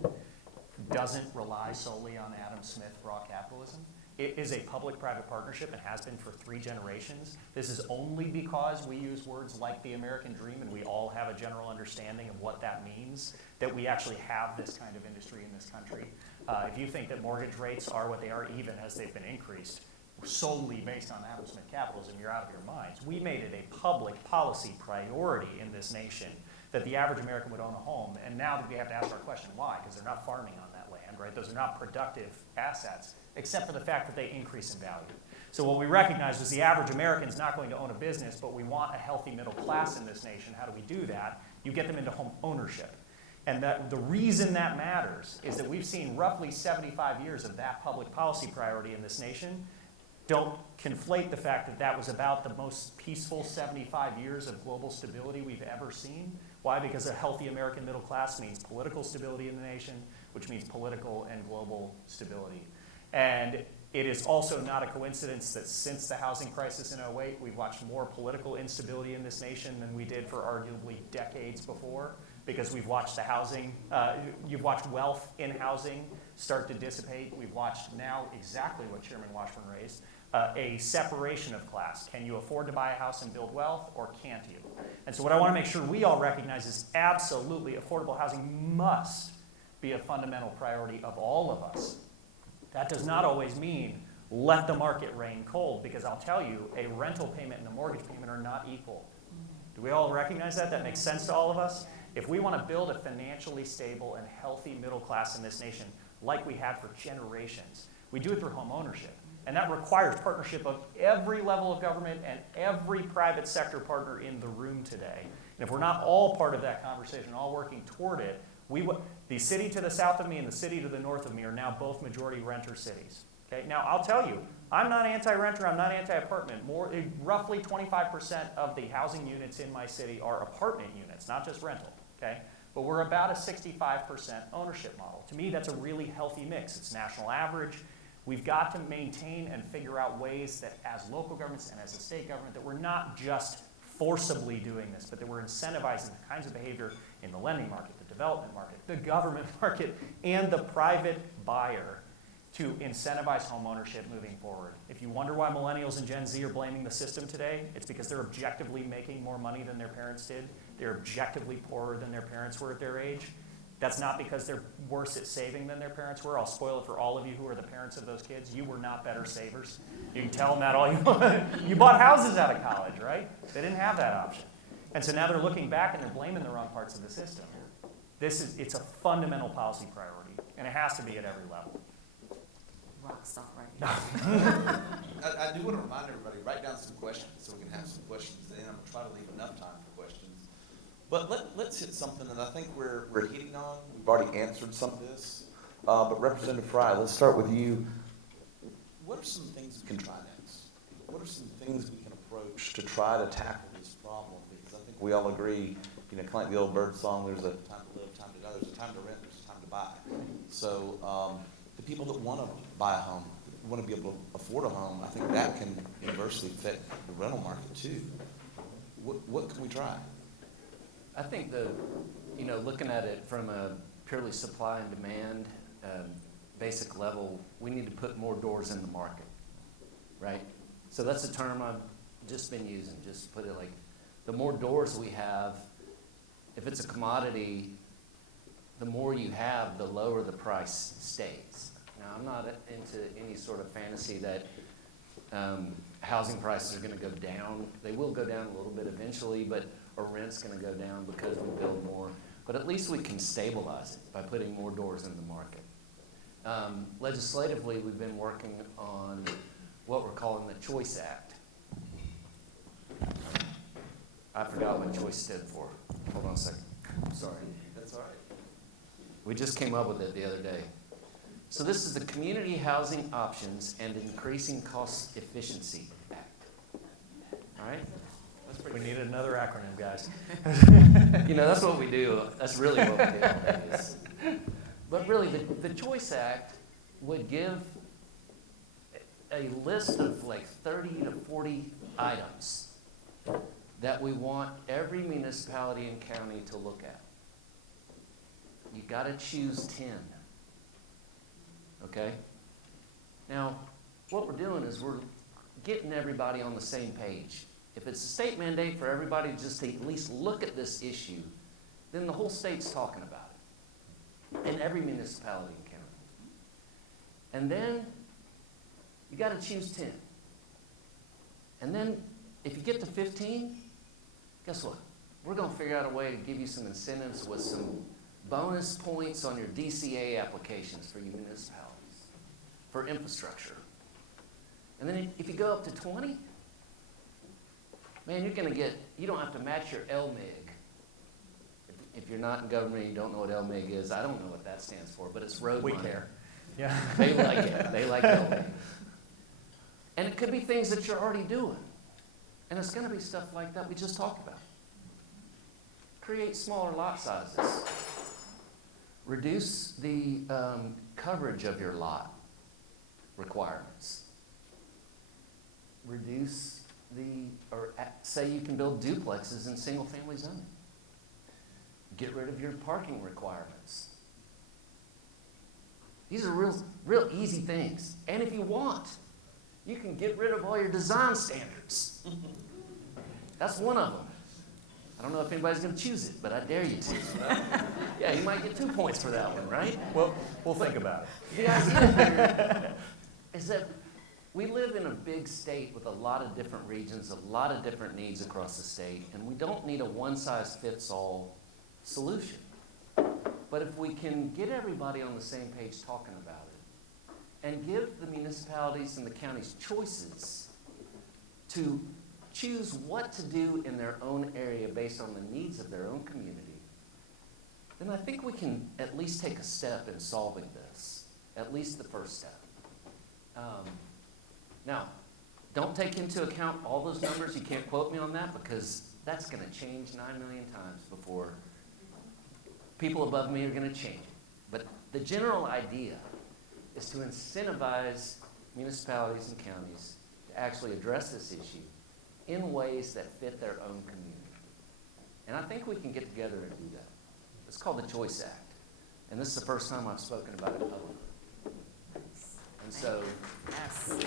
doesn't rely solely on Adam Smith raw capitalism. It is a public-private partnership and has been for 3 generations. This is only because we use words like the American dream and we all have a general understanding of what that means, that we actually have this kind of industry in this country. If you think that mortgage rates are what they are, even as they've been increased, solely based on Adam Smith capitalism, you're out of your minds. We made it a public policy priority in this nation that the average American would own a home, and now that we have to ask our question, why? Because they're not farming on that land, right? Those are not productive assets, except for the fact that they increase in value. So what we recognized was the average American is not going to own a business, but we want a healthy middle class in this nation. How do we do that? You get them into home ownership. And that the reason that matters is that we've seen roughly 75 years of that public policy priority in this nation don't conflate the fact that that was about the most peaceful 75 years of global stability we've ever seen. Why? Because a healthy American middle class means political stability in the nation, which means political and global stability. And it is also not a coincidence that since the housing crisis in 2008, we've watched more political instability in this nation than we did for arguably decades before, because we've watched the housing, you've watched wealth in housing start to dissipate. We've watched now exactly what Chairman Washburn raised, a separation of class. Can you afford to buy a house and build wealth, or can't you? And so what I want to make sure we all recognize is absolutely affordable housing must be a fundamental priority of all of us. That does not always mean let the market reign cold, because I'll tell you, a rental payment and a mortgage payment are not equal. Do we all recognize that? That makes sense to all of us? If we want to build a financially stable and healthy middle class in this nation, like we have for generations, we do it through home ownership. And that requires partnership of every level of government and every private sector partner in the room today. And if we're not all part of that conversation, all working toward it, the city to the south of me and the city to the north of me are now both majority renter cities. Okay? Now, I'll tell you, I'm not anti-renter, I'm not anti-apartment. Roughly 25% of the housing units in my city are apartment units, not just rental. Okay? But we're about a 65% ownership model. To me, that's a really healthy mix. It's national average. We've got to maintain and figure out ways that as local governments and as a state government, that we're not just forcibly doing this, but that we're incentivizing the kinds of behavior in the lending market, the development market, the government market, and the private buyer to incentivize home ownership moving forward. If you wonder why millennials and Gen Z are blaming the system today, it's because they're objectively making more money than their parents did. They're objectively poorer than their parents were at their age. That's not because they're worse at saving than their parents were. I'll spoil it for all of you who are the parents of those kids. You were not better savers. You can tell them that all you want. You bought houses out of college, right? They didn't have that option. And so now they're looking back and they're blaming the wrong parts of the system. It's a fundamental policy priority, and it has to be at every level. Rock stop right here. I do want to remind everybody, write down some questions so we can have some questions, and I'm going to try to leave enough time for questions. But let's hit something that I think we're hitting on. We've already answered some of this. But Representative Frye, let's start with you. What are some things we can try next? What are some things we can approach to try to tackle this problem? Because I think we all agree, like the old bird song, there's a time to live, time to die, there's a time to rent, there's a time to buy. So the people that want to buy a home, want to be able to afford a home, I think that can inversely affect the rental market too. What can we try? I think looking at it from a purely supply and demand basic level, we need to put more doors in the market, right? So that's a term I've just been using, just put it like, the more doors we have, if it's a commodity, the more you have, the lower the price stays. Now, I'm not into any sort of fantasy that housing prices are going to go down. They will go down a little bit eventually, but our rent's going to go down because we build more. But at least we can stabilize it by putting more doors in the market. Legislatively, we've been working on what we're calling the Choice Act. I forgot what choice stood for. Hold on a second. I'm sorry. That's all right. We just came up with it the other day. So this is the Community Housing Options and Increasing Cost Efficiency Act. All right? We needed another acronym, guys. That's what we do. That's really what we do. But really, the Choice Act would give a list of like 30 to 40 items that we want every municipality and county to look at. You got to choose 10. Okay? Now, what we're doing is we're getting everybody on the same page. If it's a state mandate for everybody just to at least look at this issue, then the whole state's talking about it, in every municipality and county. And then you got to choose 10. And then if you get to 15, guess what? We're going to figure out a way to give you some incentives with some bonus points on your DCA applications for your municipalities, for infrastructure. And then if you go up to 20, man, you're going to get, you don't have to match your LMIG. If you're not in government and you don't know what LMIG is, I don't know what that stands for, but it's road money. We care. Yeah. They like it. They like LMIG. And it could be things that you're already doing. And it's going to be stuff like that we just talked about. Create smaller lot sizes. Reduce the coverage of your lot requirements. Reduce say you can build duplexes in single-family zoning. Get rid of your parking requirements. These are real easy things. And if you want, you can get rid of all your design standards. That's one of them. I don't know if anybody's going to choose it, but I dare you to. Yeah, you might get 2 points for that one, right? Well, we'll think about it. The idea here is that we live in a big state with a lot of different regions, a lot of different needs across the state, and we don't need a one-size-fits-all solution. But if we can get everybody on the same page talking about it and give the municipalities and the counties choices to choose what to do in their own area based on the needs of their own community, then I think we can at least take a step in solving this, at least the first step. Now, don't take into account all those numbers. You can't quote me on that because that's going to change 9 million times before people above me are going to change it. But the general idea is to incentivize municipalities and counties to actually address this issue in ways that fit their own community. And I think we can get together and do that. It's called the Choice Act. And this is the first time I've spoken about it publicly. And so, Yes. thank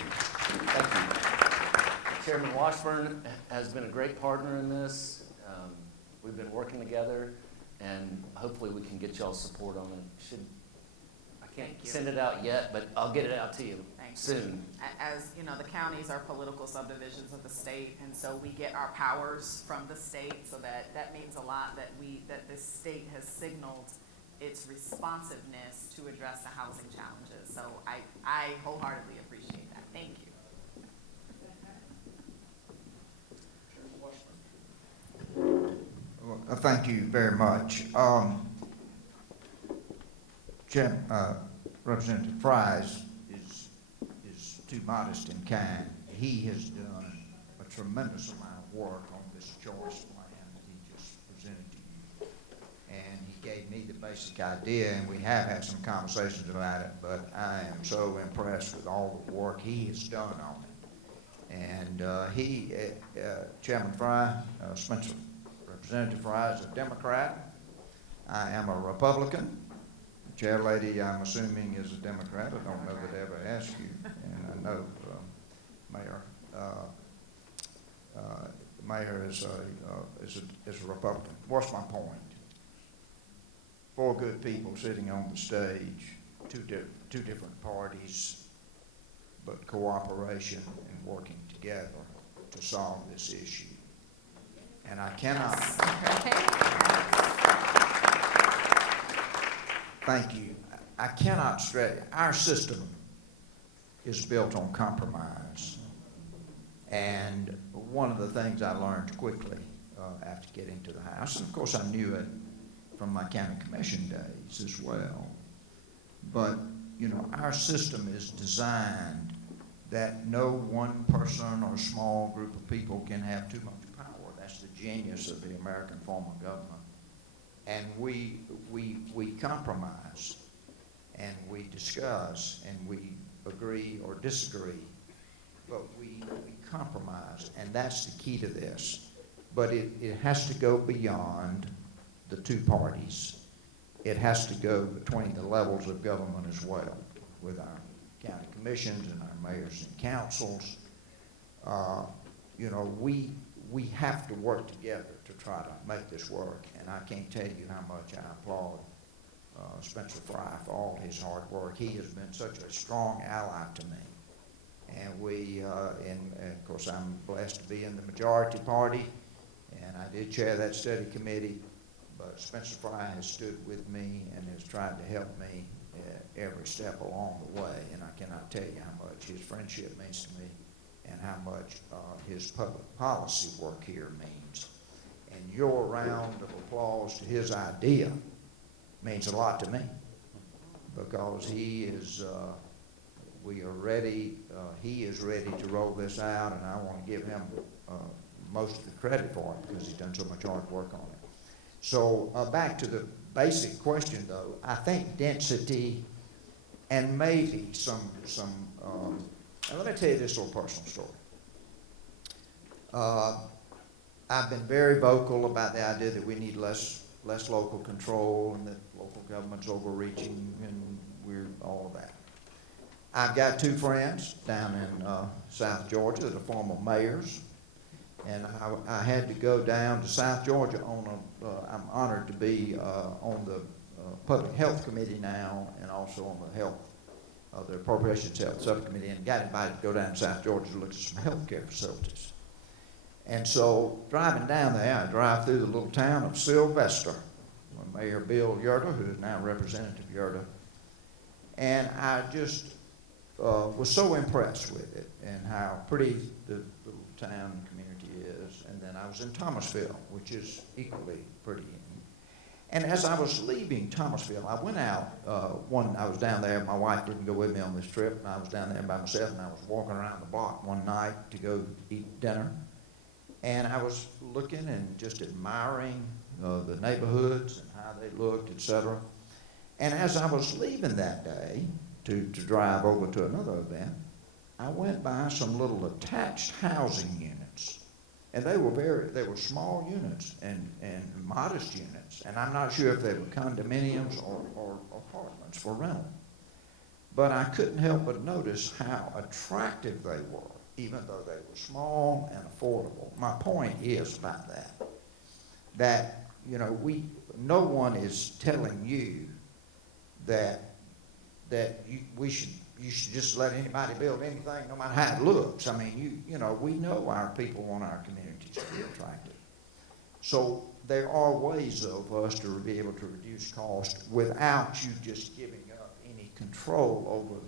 you. Chairman Washburn has been a great partner in this. We've been working together, and hopefully we can get y'all's support on it. I can't Thank you. send it out yet, but I'll get it out to you Thank you. soon. As you know, the counties are political subdivisions of the state, and so we get our powers from the state, so that means a lot that this state has signaled its responsiveness to address the housing challenges. So I wholeheartedly appreciate that. Thank you. Well, thank you very much. Representative Frye is too modest in kind. He has done a tremendous amount of work on this choice plan that he just presented to you. And he gave me the basic idea, and we have had some conversations about it, but I am so impressed with all the work he has done on it. And Chairman Frye, Representative Frye is a Democrat. I am a Republican. The chair lady, I'm assuming, is a Democrat. I don't know that I ever asked you. And I know Mayor is a Republican. What's my point? 4 good people sitting on the stage, two different parties, but cooperation and working together to solve this issue. And I cannot, thank you, I cannot stress, our system is built on compromise. And one of the things I learned quickly after getting to the House, and of course I knew it from my county commission days as well, but you know, our system is designed that no one person or small group of people can have too much power. That's the genius of the American form of government. And we compromise, and we discuss, and we agree or disagree, but we compromise, and that's the key to this. But it has to go beyond the 2 parties. It has to go between the levels of government as well, with our county commissions and our mayors and councils. You know, we have to work together to try to make this work, and I can't tell you how much I applaud Spencer Frye for all his hard work. He has been such a strong ally to me. And and of course I'm blessed to be in the majority party, and I did chair that study committee, but Spencer Frye has stood with me and has tried to help me every step along the way, and I cannot tell you how much his friendship means to me and how much his public policy work here means. And your round of applause to his idea means a lot to me, because he is we are ready, he is ready to roll this out, and I want to give him most of the credit for it because he's done so much hard work on it. So back to the basic question, though, I think density and maybe and let me tell you this little personal story. I've been very vocal about the idea that we need less local control and that local government's overreaching and we're all of that. I've got two friends down in South Georgia that are former mayors, and I had to go down to South Georgia I'm honored to be on the Public Health Committee now and also on the Appropriations Health Subcommittee, and got invited to go down to South Georgia to look at some health care facilities. And so driving down there, I drive through the little town of Sylvester, where Mayor Bill Yerta, who is now Representative Yerta, and I just was so impressed with it and how pretty the little town and community is. And then I was in Thomasville, which is equally pretty. And as I was leaving Thomasville, I went out, I was down there, my wife didn't go with me on this trip, and I was down there by myself, and I was walking around the block one night to go eat dinner. And I was looking and just admiring the neighborhoods and how they looked, et cetera. And as I was leaving that day to drive over to another event, I went by some little attached housing units. And they were small units and modest units. And I'm not sure if they were condominiums or apartments for rental. But I couldn't help but notice how attractive they were, even though they were small and affordable. My point is about that no one is telling you that you should just let anybody build anything, no matter how it looks. I mean, we know our people want our communities to be attractive. So there are ways, though, for us to be able to reduce cost without you just giving up any control over.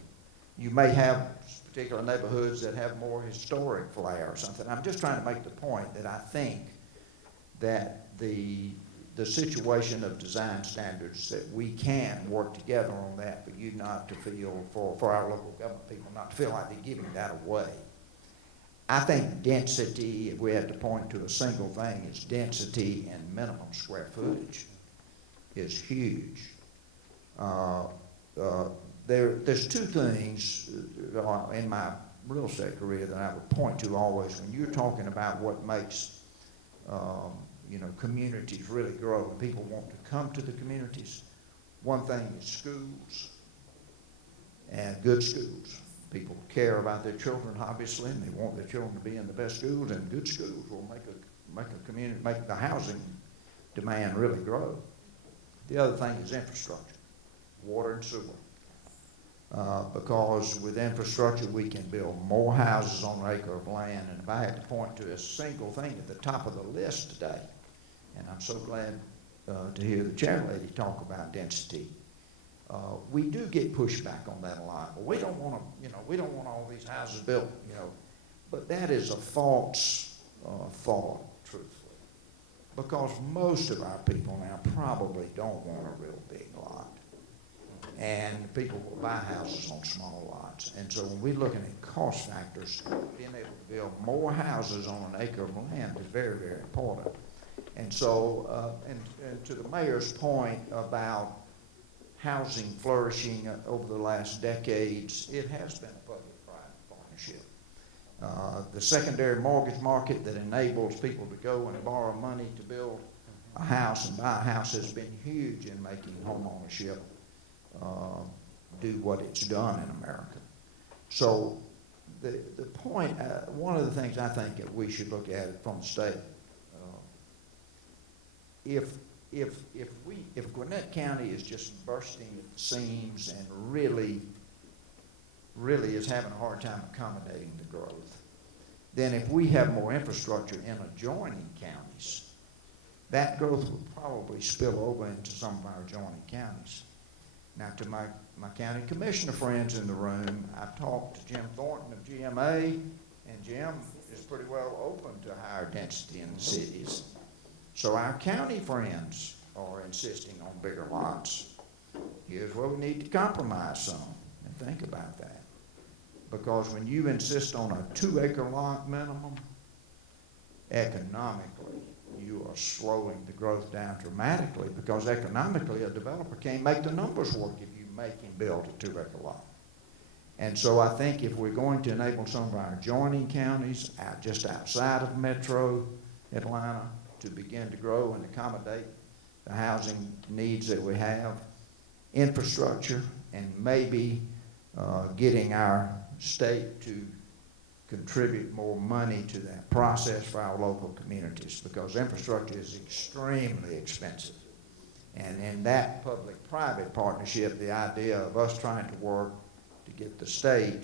You may have particular neighborhoods that have more historic flair or something. I'm just trying to make the point that I think that the situation of design standards, that we can work together on that, but you not to feel, for our local government people not to feel like they're giving that away. I think density, if we had to point to a single thing, is density and minimum square footage is huge. There's two things in my real estate career that I would point to always when you're talking about what makes communities really grow and people want to come to the communities. One thing is schools, and good schools. People care about their children, obviously, and they want their children to be in the best schools, and good schools will make the housing demand really grow. The other thing is infrastructure, water and sewer. Because with infrastructure, we can build more houses on an acre of land. And if I had to point to a single thing at the top of the list today, and I'm so glad to hear the chair lady talk about density, we do get pushback on that a lot. Well, we don't want all these houses built, but that is a false thought, truthfully, because most of our people now probably don't want a real big lot. And people will buy houses on small lots. And so when we're looking at cost factors, being able to build more houses on an acre of land is very, very important. And so, and to the mayor's point about housing flourishing over the last decades, it has been a public-private partnership. The secondary mortgage market that enables people to go and borrow money to build a house and buy a house has been huge in making home ownership do what it's done in America. So the point, one of the things I think that we should look at from the state, if Gwinnett County is just bursting at the seams and really is having a hard time accommodating the growth, then if we have more infrastructure in adjoining counties, that growth will probably spill over into some of our adjoining counties. Now, to my county commissioner friends in the room, I've talked to Jim Thornton of GMA, and Jim is pretty well open to higher density in the cities. So our county friends are insisting on bigger lots. Here's where we need to compromise some and think about that. because when you insist on a 2-acre lot minimum, economically, you are slowing the growth down dramatically, because economically a developer can't make the numbers work if you make him build a 2-acre lot. And so I think if we're going to enable some of our adjoining counties just outside of metro Atlanta to begin to grow and accommodate the housing needs that we have, infrastructure, and maybe getting our state to contribute more money to that process for our local communities, because infrastructure is extremely expensive. And in that public-private partnership, the idea of us trying to work to get the state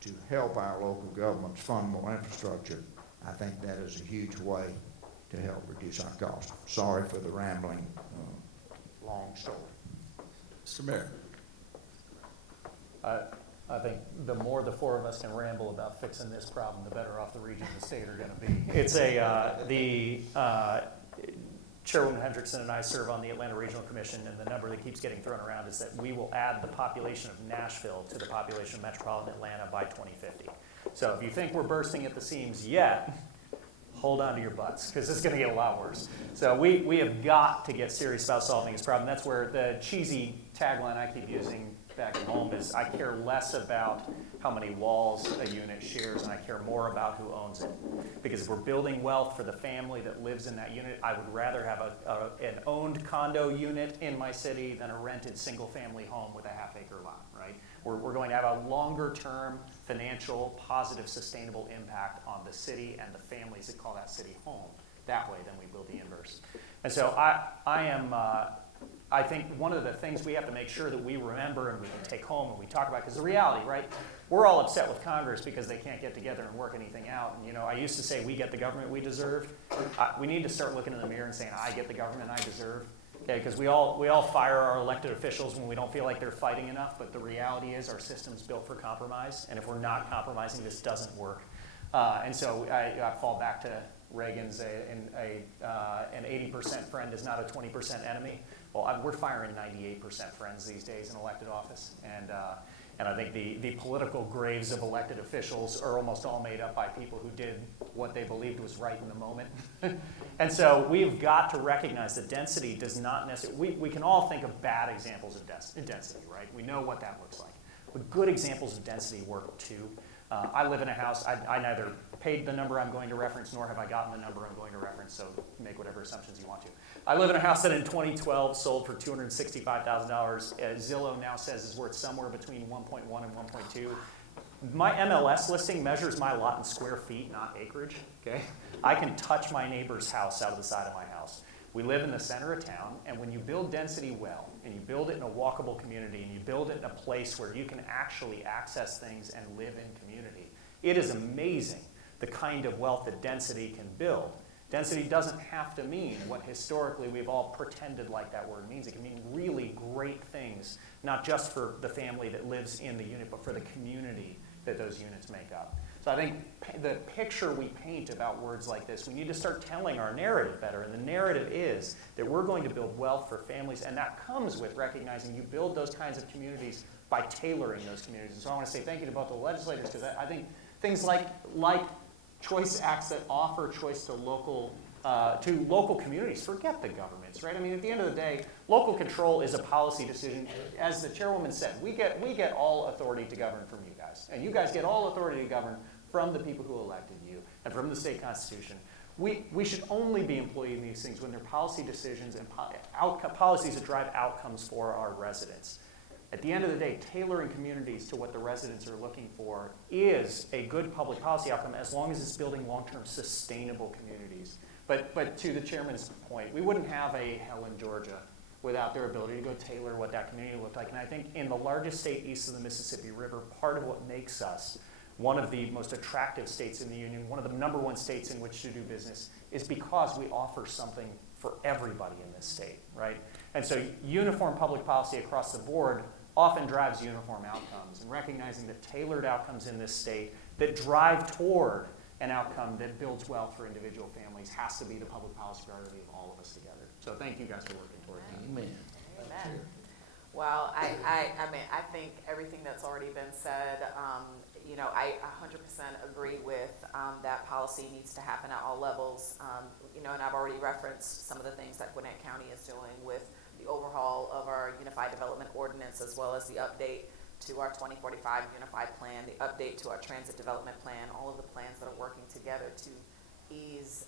to help our local governments fund more infrastructure, I think that is a huge way to help reduce our costs. Sorry for the rambling, long story. Mr. Mayor. I think the more the four of us can ramble about fixing this problem, the better off the region and the state are going to be. It's Chairwoman Hendrickson and I serve on the Atlanta Regional Commission, and the number that keeps getting thrown around is that we will add the population of Nashville to the population of metropolitan Atlanta by 2050. So if you think we're bursting at the seams yet, hold on to your butts, because it's going to get a lot worse. So we have got to get serious about solving this problem. That's where the cheesy tagline I keep using back at home is, I care less about how many walls a unit shares, and I care more about who owns it. Because if we're building wealth for the family that lives in that unit, I would rather have an owned condo unit in my city than a rented single-family home with a half-acre lot, right? We're going to have a longer-term financial, positive, sustainable impact on the city and the families that call that city home that way than we will the inverse. And so I think one of the things we have to make sure that we remember and we can take home and we talk about, because the reality, right, we're all upset with Congress because they can't get together and work anything out. And, you know, I used to say we get the government we deserve. We need to start looking in the mirror and saying, I get the government I deserve. Okay, because we all fire our elected officials when we don't feel like they're fighting enough, but the reality is our system's built for compromise, and if we're not compromising, this doesn't work. And so I fall back to Reagan's, an 80% friend is not a 20% enemy. Well, we're firing 98% friends these days in elected office, and I think the political graves of elected officials are almost all made up by people who did what they believed was right in the moment. And so we've got to recognize that density does not necessarily, we can all think of bad examples of density, right? We know what that looks like. But good examples of density work too. I live in a house, I neither paid the number I'm going to reference, nor have I gotten the number I'm going to reference, so make whatever assumptions you want to. I live in a house that in 2012 sold for $265,000. Zillow now says is worth somewhere between 1.1 and 1.2. My MLS listing measures my lot in square feet, not acreage, okay? I can touch my neighbor's house out of the side of my house. We live in the center of town, and when you build density well, and you build it in a walkable community, and you build it in a place where you can actually access things and live in community, it is amazing the kind of wealth that density can build. Density doesn't have to mean what historically we've all pretended like that word means. It can mean really great things, not just for the family that lives in the unit, but for the community that those units make up. So I think the picture we paint about words like this, we need to start telling our narrative better. And the narrative is that we're going to build wealth for families, and that comes with recognizing you build those kinds of communities by tailoring those communities. And so I want to say thank you to both the legislators, because I think things like choice acts that offer choice to local communities. Forget the governments, right? I mean, at the end of the day, local control is a policy decision. As the chairwoman said, we get all authority to govern from you guys, and you guys get all authority to govern from the people who elected you and from the state constitution. We should only be employing these things when they're policy decisions and policies that drive outcomes for our residents. At the end of the day, tailoring communities to what the residents are looking for is a good public policy outcome as long as it's building long-term sustainable communities. But to the chairman's point, we wouldn't have a Helen, Georgia, without their ability to go tailor what that community looked like. And I think in the largest state east of the Mississippi River, part of what makes us one of the most attractive states in the union, one of the #1 states in which to do business, is because we offer something for everybody in this state, right? And so uniform public policy across the board often drives uniform outcomes, and recognizing that tailored outcomes in this state that drive toward an outcome that builds wealth for individual families has to be the public policy priority of all of us together. So thank you guys for working toward that. Amen. Amen. Well, I mean, I think everything that's already been said, I 100% agree with that policy needs to happen at all levels. And I've already referenced some of the things that Gwinnett County is doing with the overhaul of our Unified Development Ordinance, as well as the update to our 2045 Unified Plan, the update to our Transit Development Plan, all of the plans that are working together to ease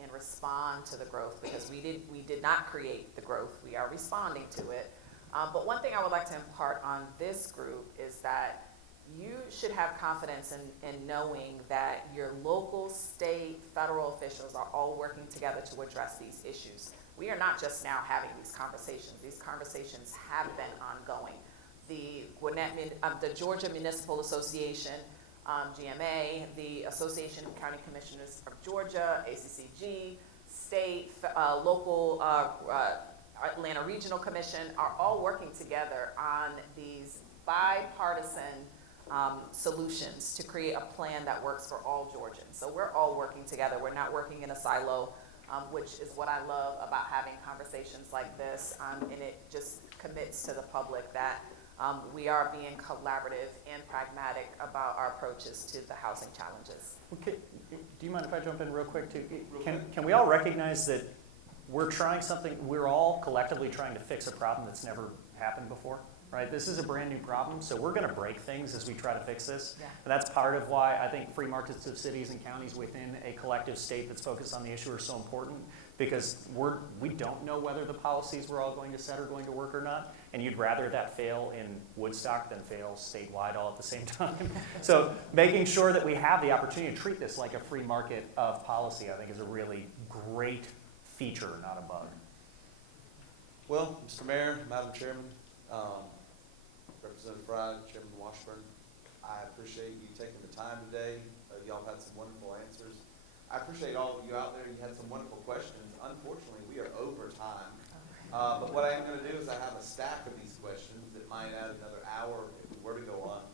and respond to the growth, because we did not create the growth, we are responding to it. But one thing I would like to impart on this group is that you should have confidence in knowing that your local, state, federal officials are all working together to address these issues. We are not just now having these conversations. These conversations have been ongoing. The Georgia Municipal Association, GMA, the Association of County Commissioners of Georgia, ACCG, state, local, Atlanta Regional Commission are all working together on these bipartisan solutions to create a plan that works for all Georgians. So we're all working together. We're not working in a silo, which is what I love about having conversations like this, and it just commits to the public that we are being collaborative and pragmatic about our approaches to the housing challenges. Okay. Do you mind if I jump in real quick too? Can we all recognize that we're trying something, we're all collectively trying to fix a problem that's never happened before, right? This is a brand new problem, so we're gonna break things as we try to fix this. Yeah. And that's part of why I think free markets of cities and counties within a collective state that's focused on the issue are so important, because we don't know whether the policies we're all going to set are going to work or not, and you'd rather that fail in Woodstock than fail statewide all at the same time. So making sure that we have the opportunity to treat this like a free market of policy, I think, is a really great feature, not a bug. Well, Mr. Mayor, Madam Chairman, Representative Frye, Chairman Washburn, I appreciate you taking the time today. Y'all had some wonderful answers. I appreciate all of you out there. You had some wonderful questions. Unfortunately, we are over time. But what I am going to do is I have a stack of these questions that might add another hour if we were to go on.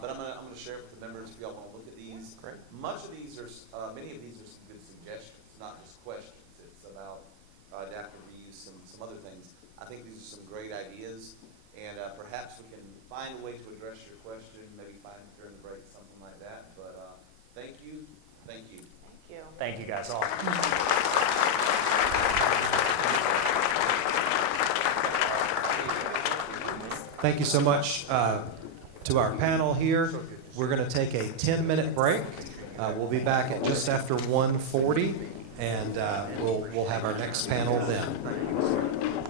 But I'm going to share it with the members if y'all want to look at these. Great. Many of these are some good suggestions, not just questions. It's about adaptive reuse, some other things. I think these are some great ideas, and perhaps we can find a way to address your question, maybe find during the break, something like that. But thank you. Thank you. Thank you. Thank you guys all. Thank you so much to our panel here. We're going to take a 10-minute break. We'll be back at just after 1:40, and we'll have our next panel then.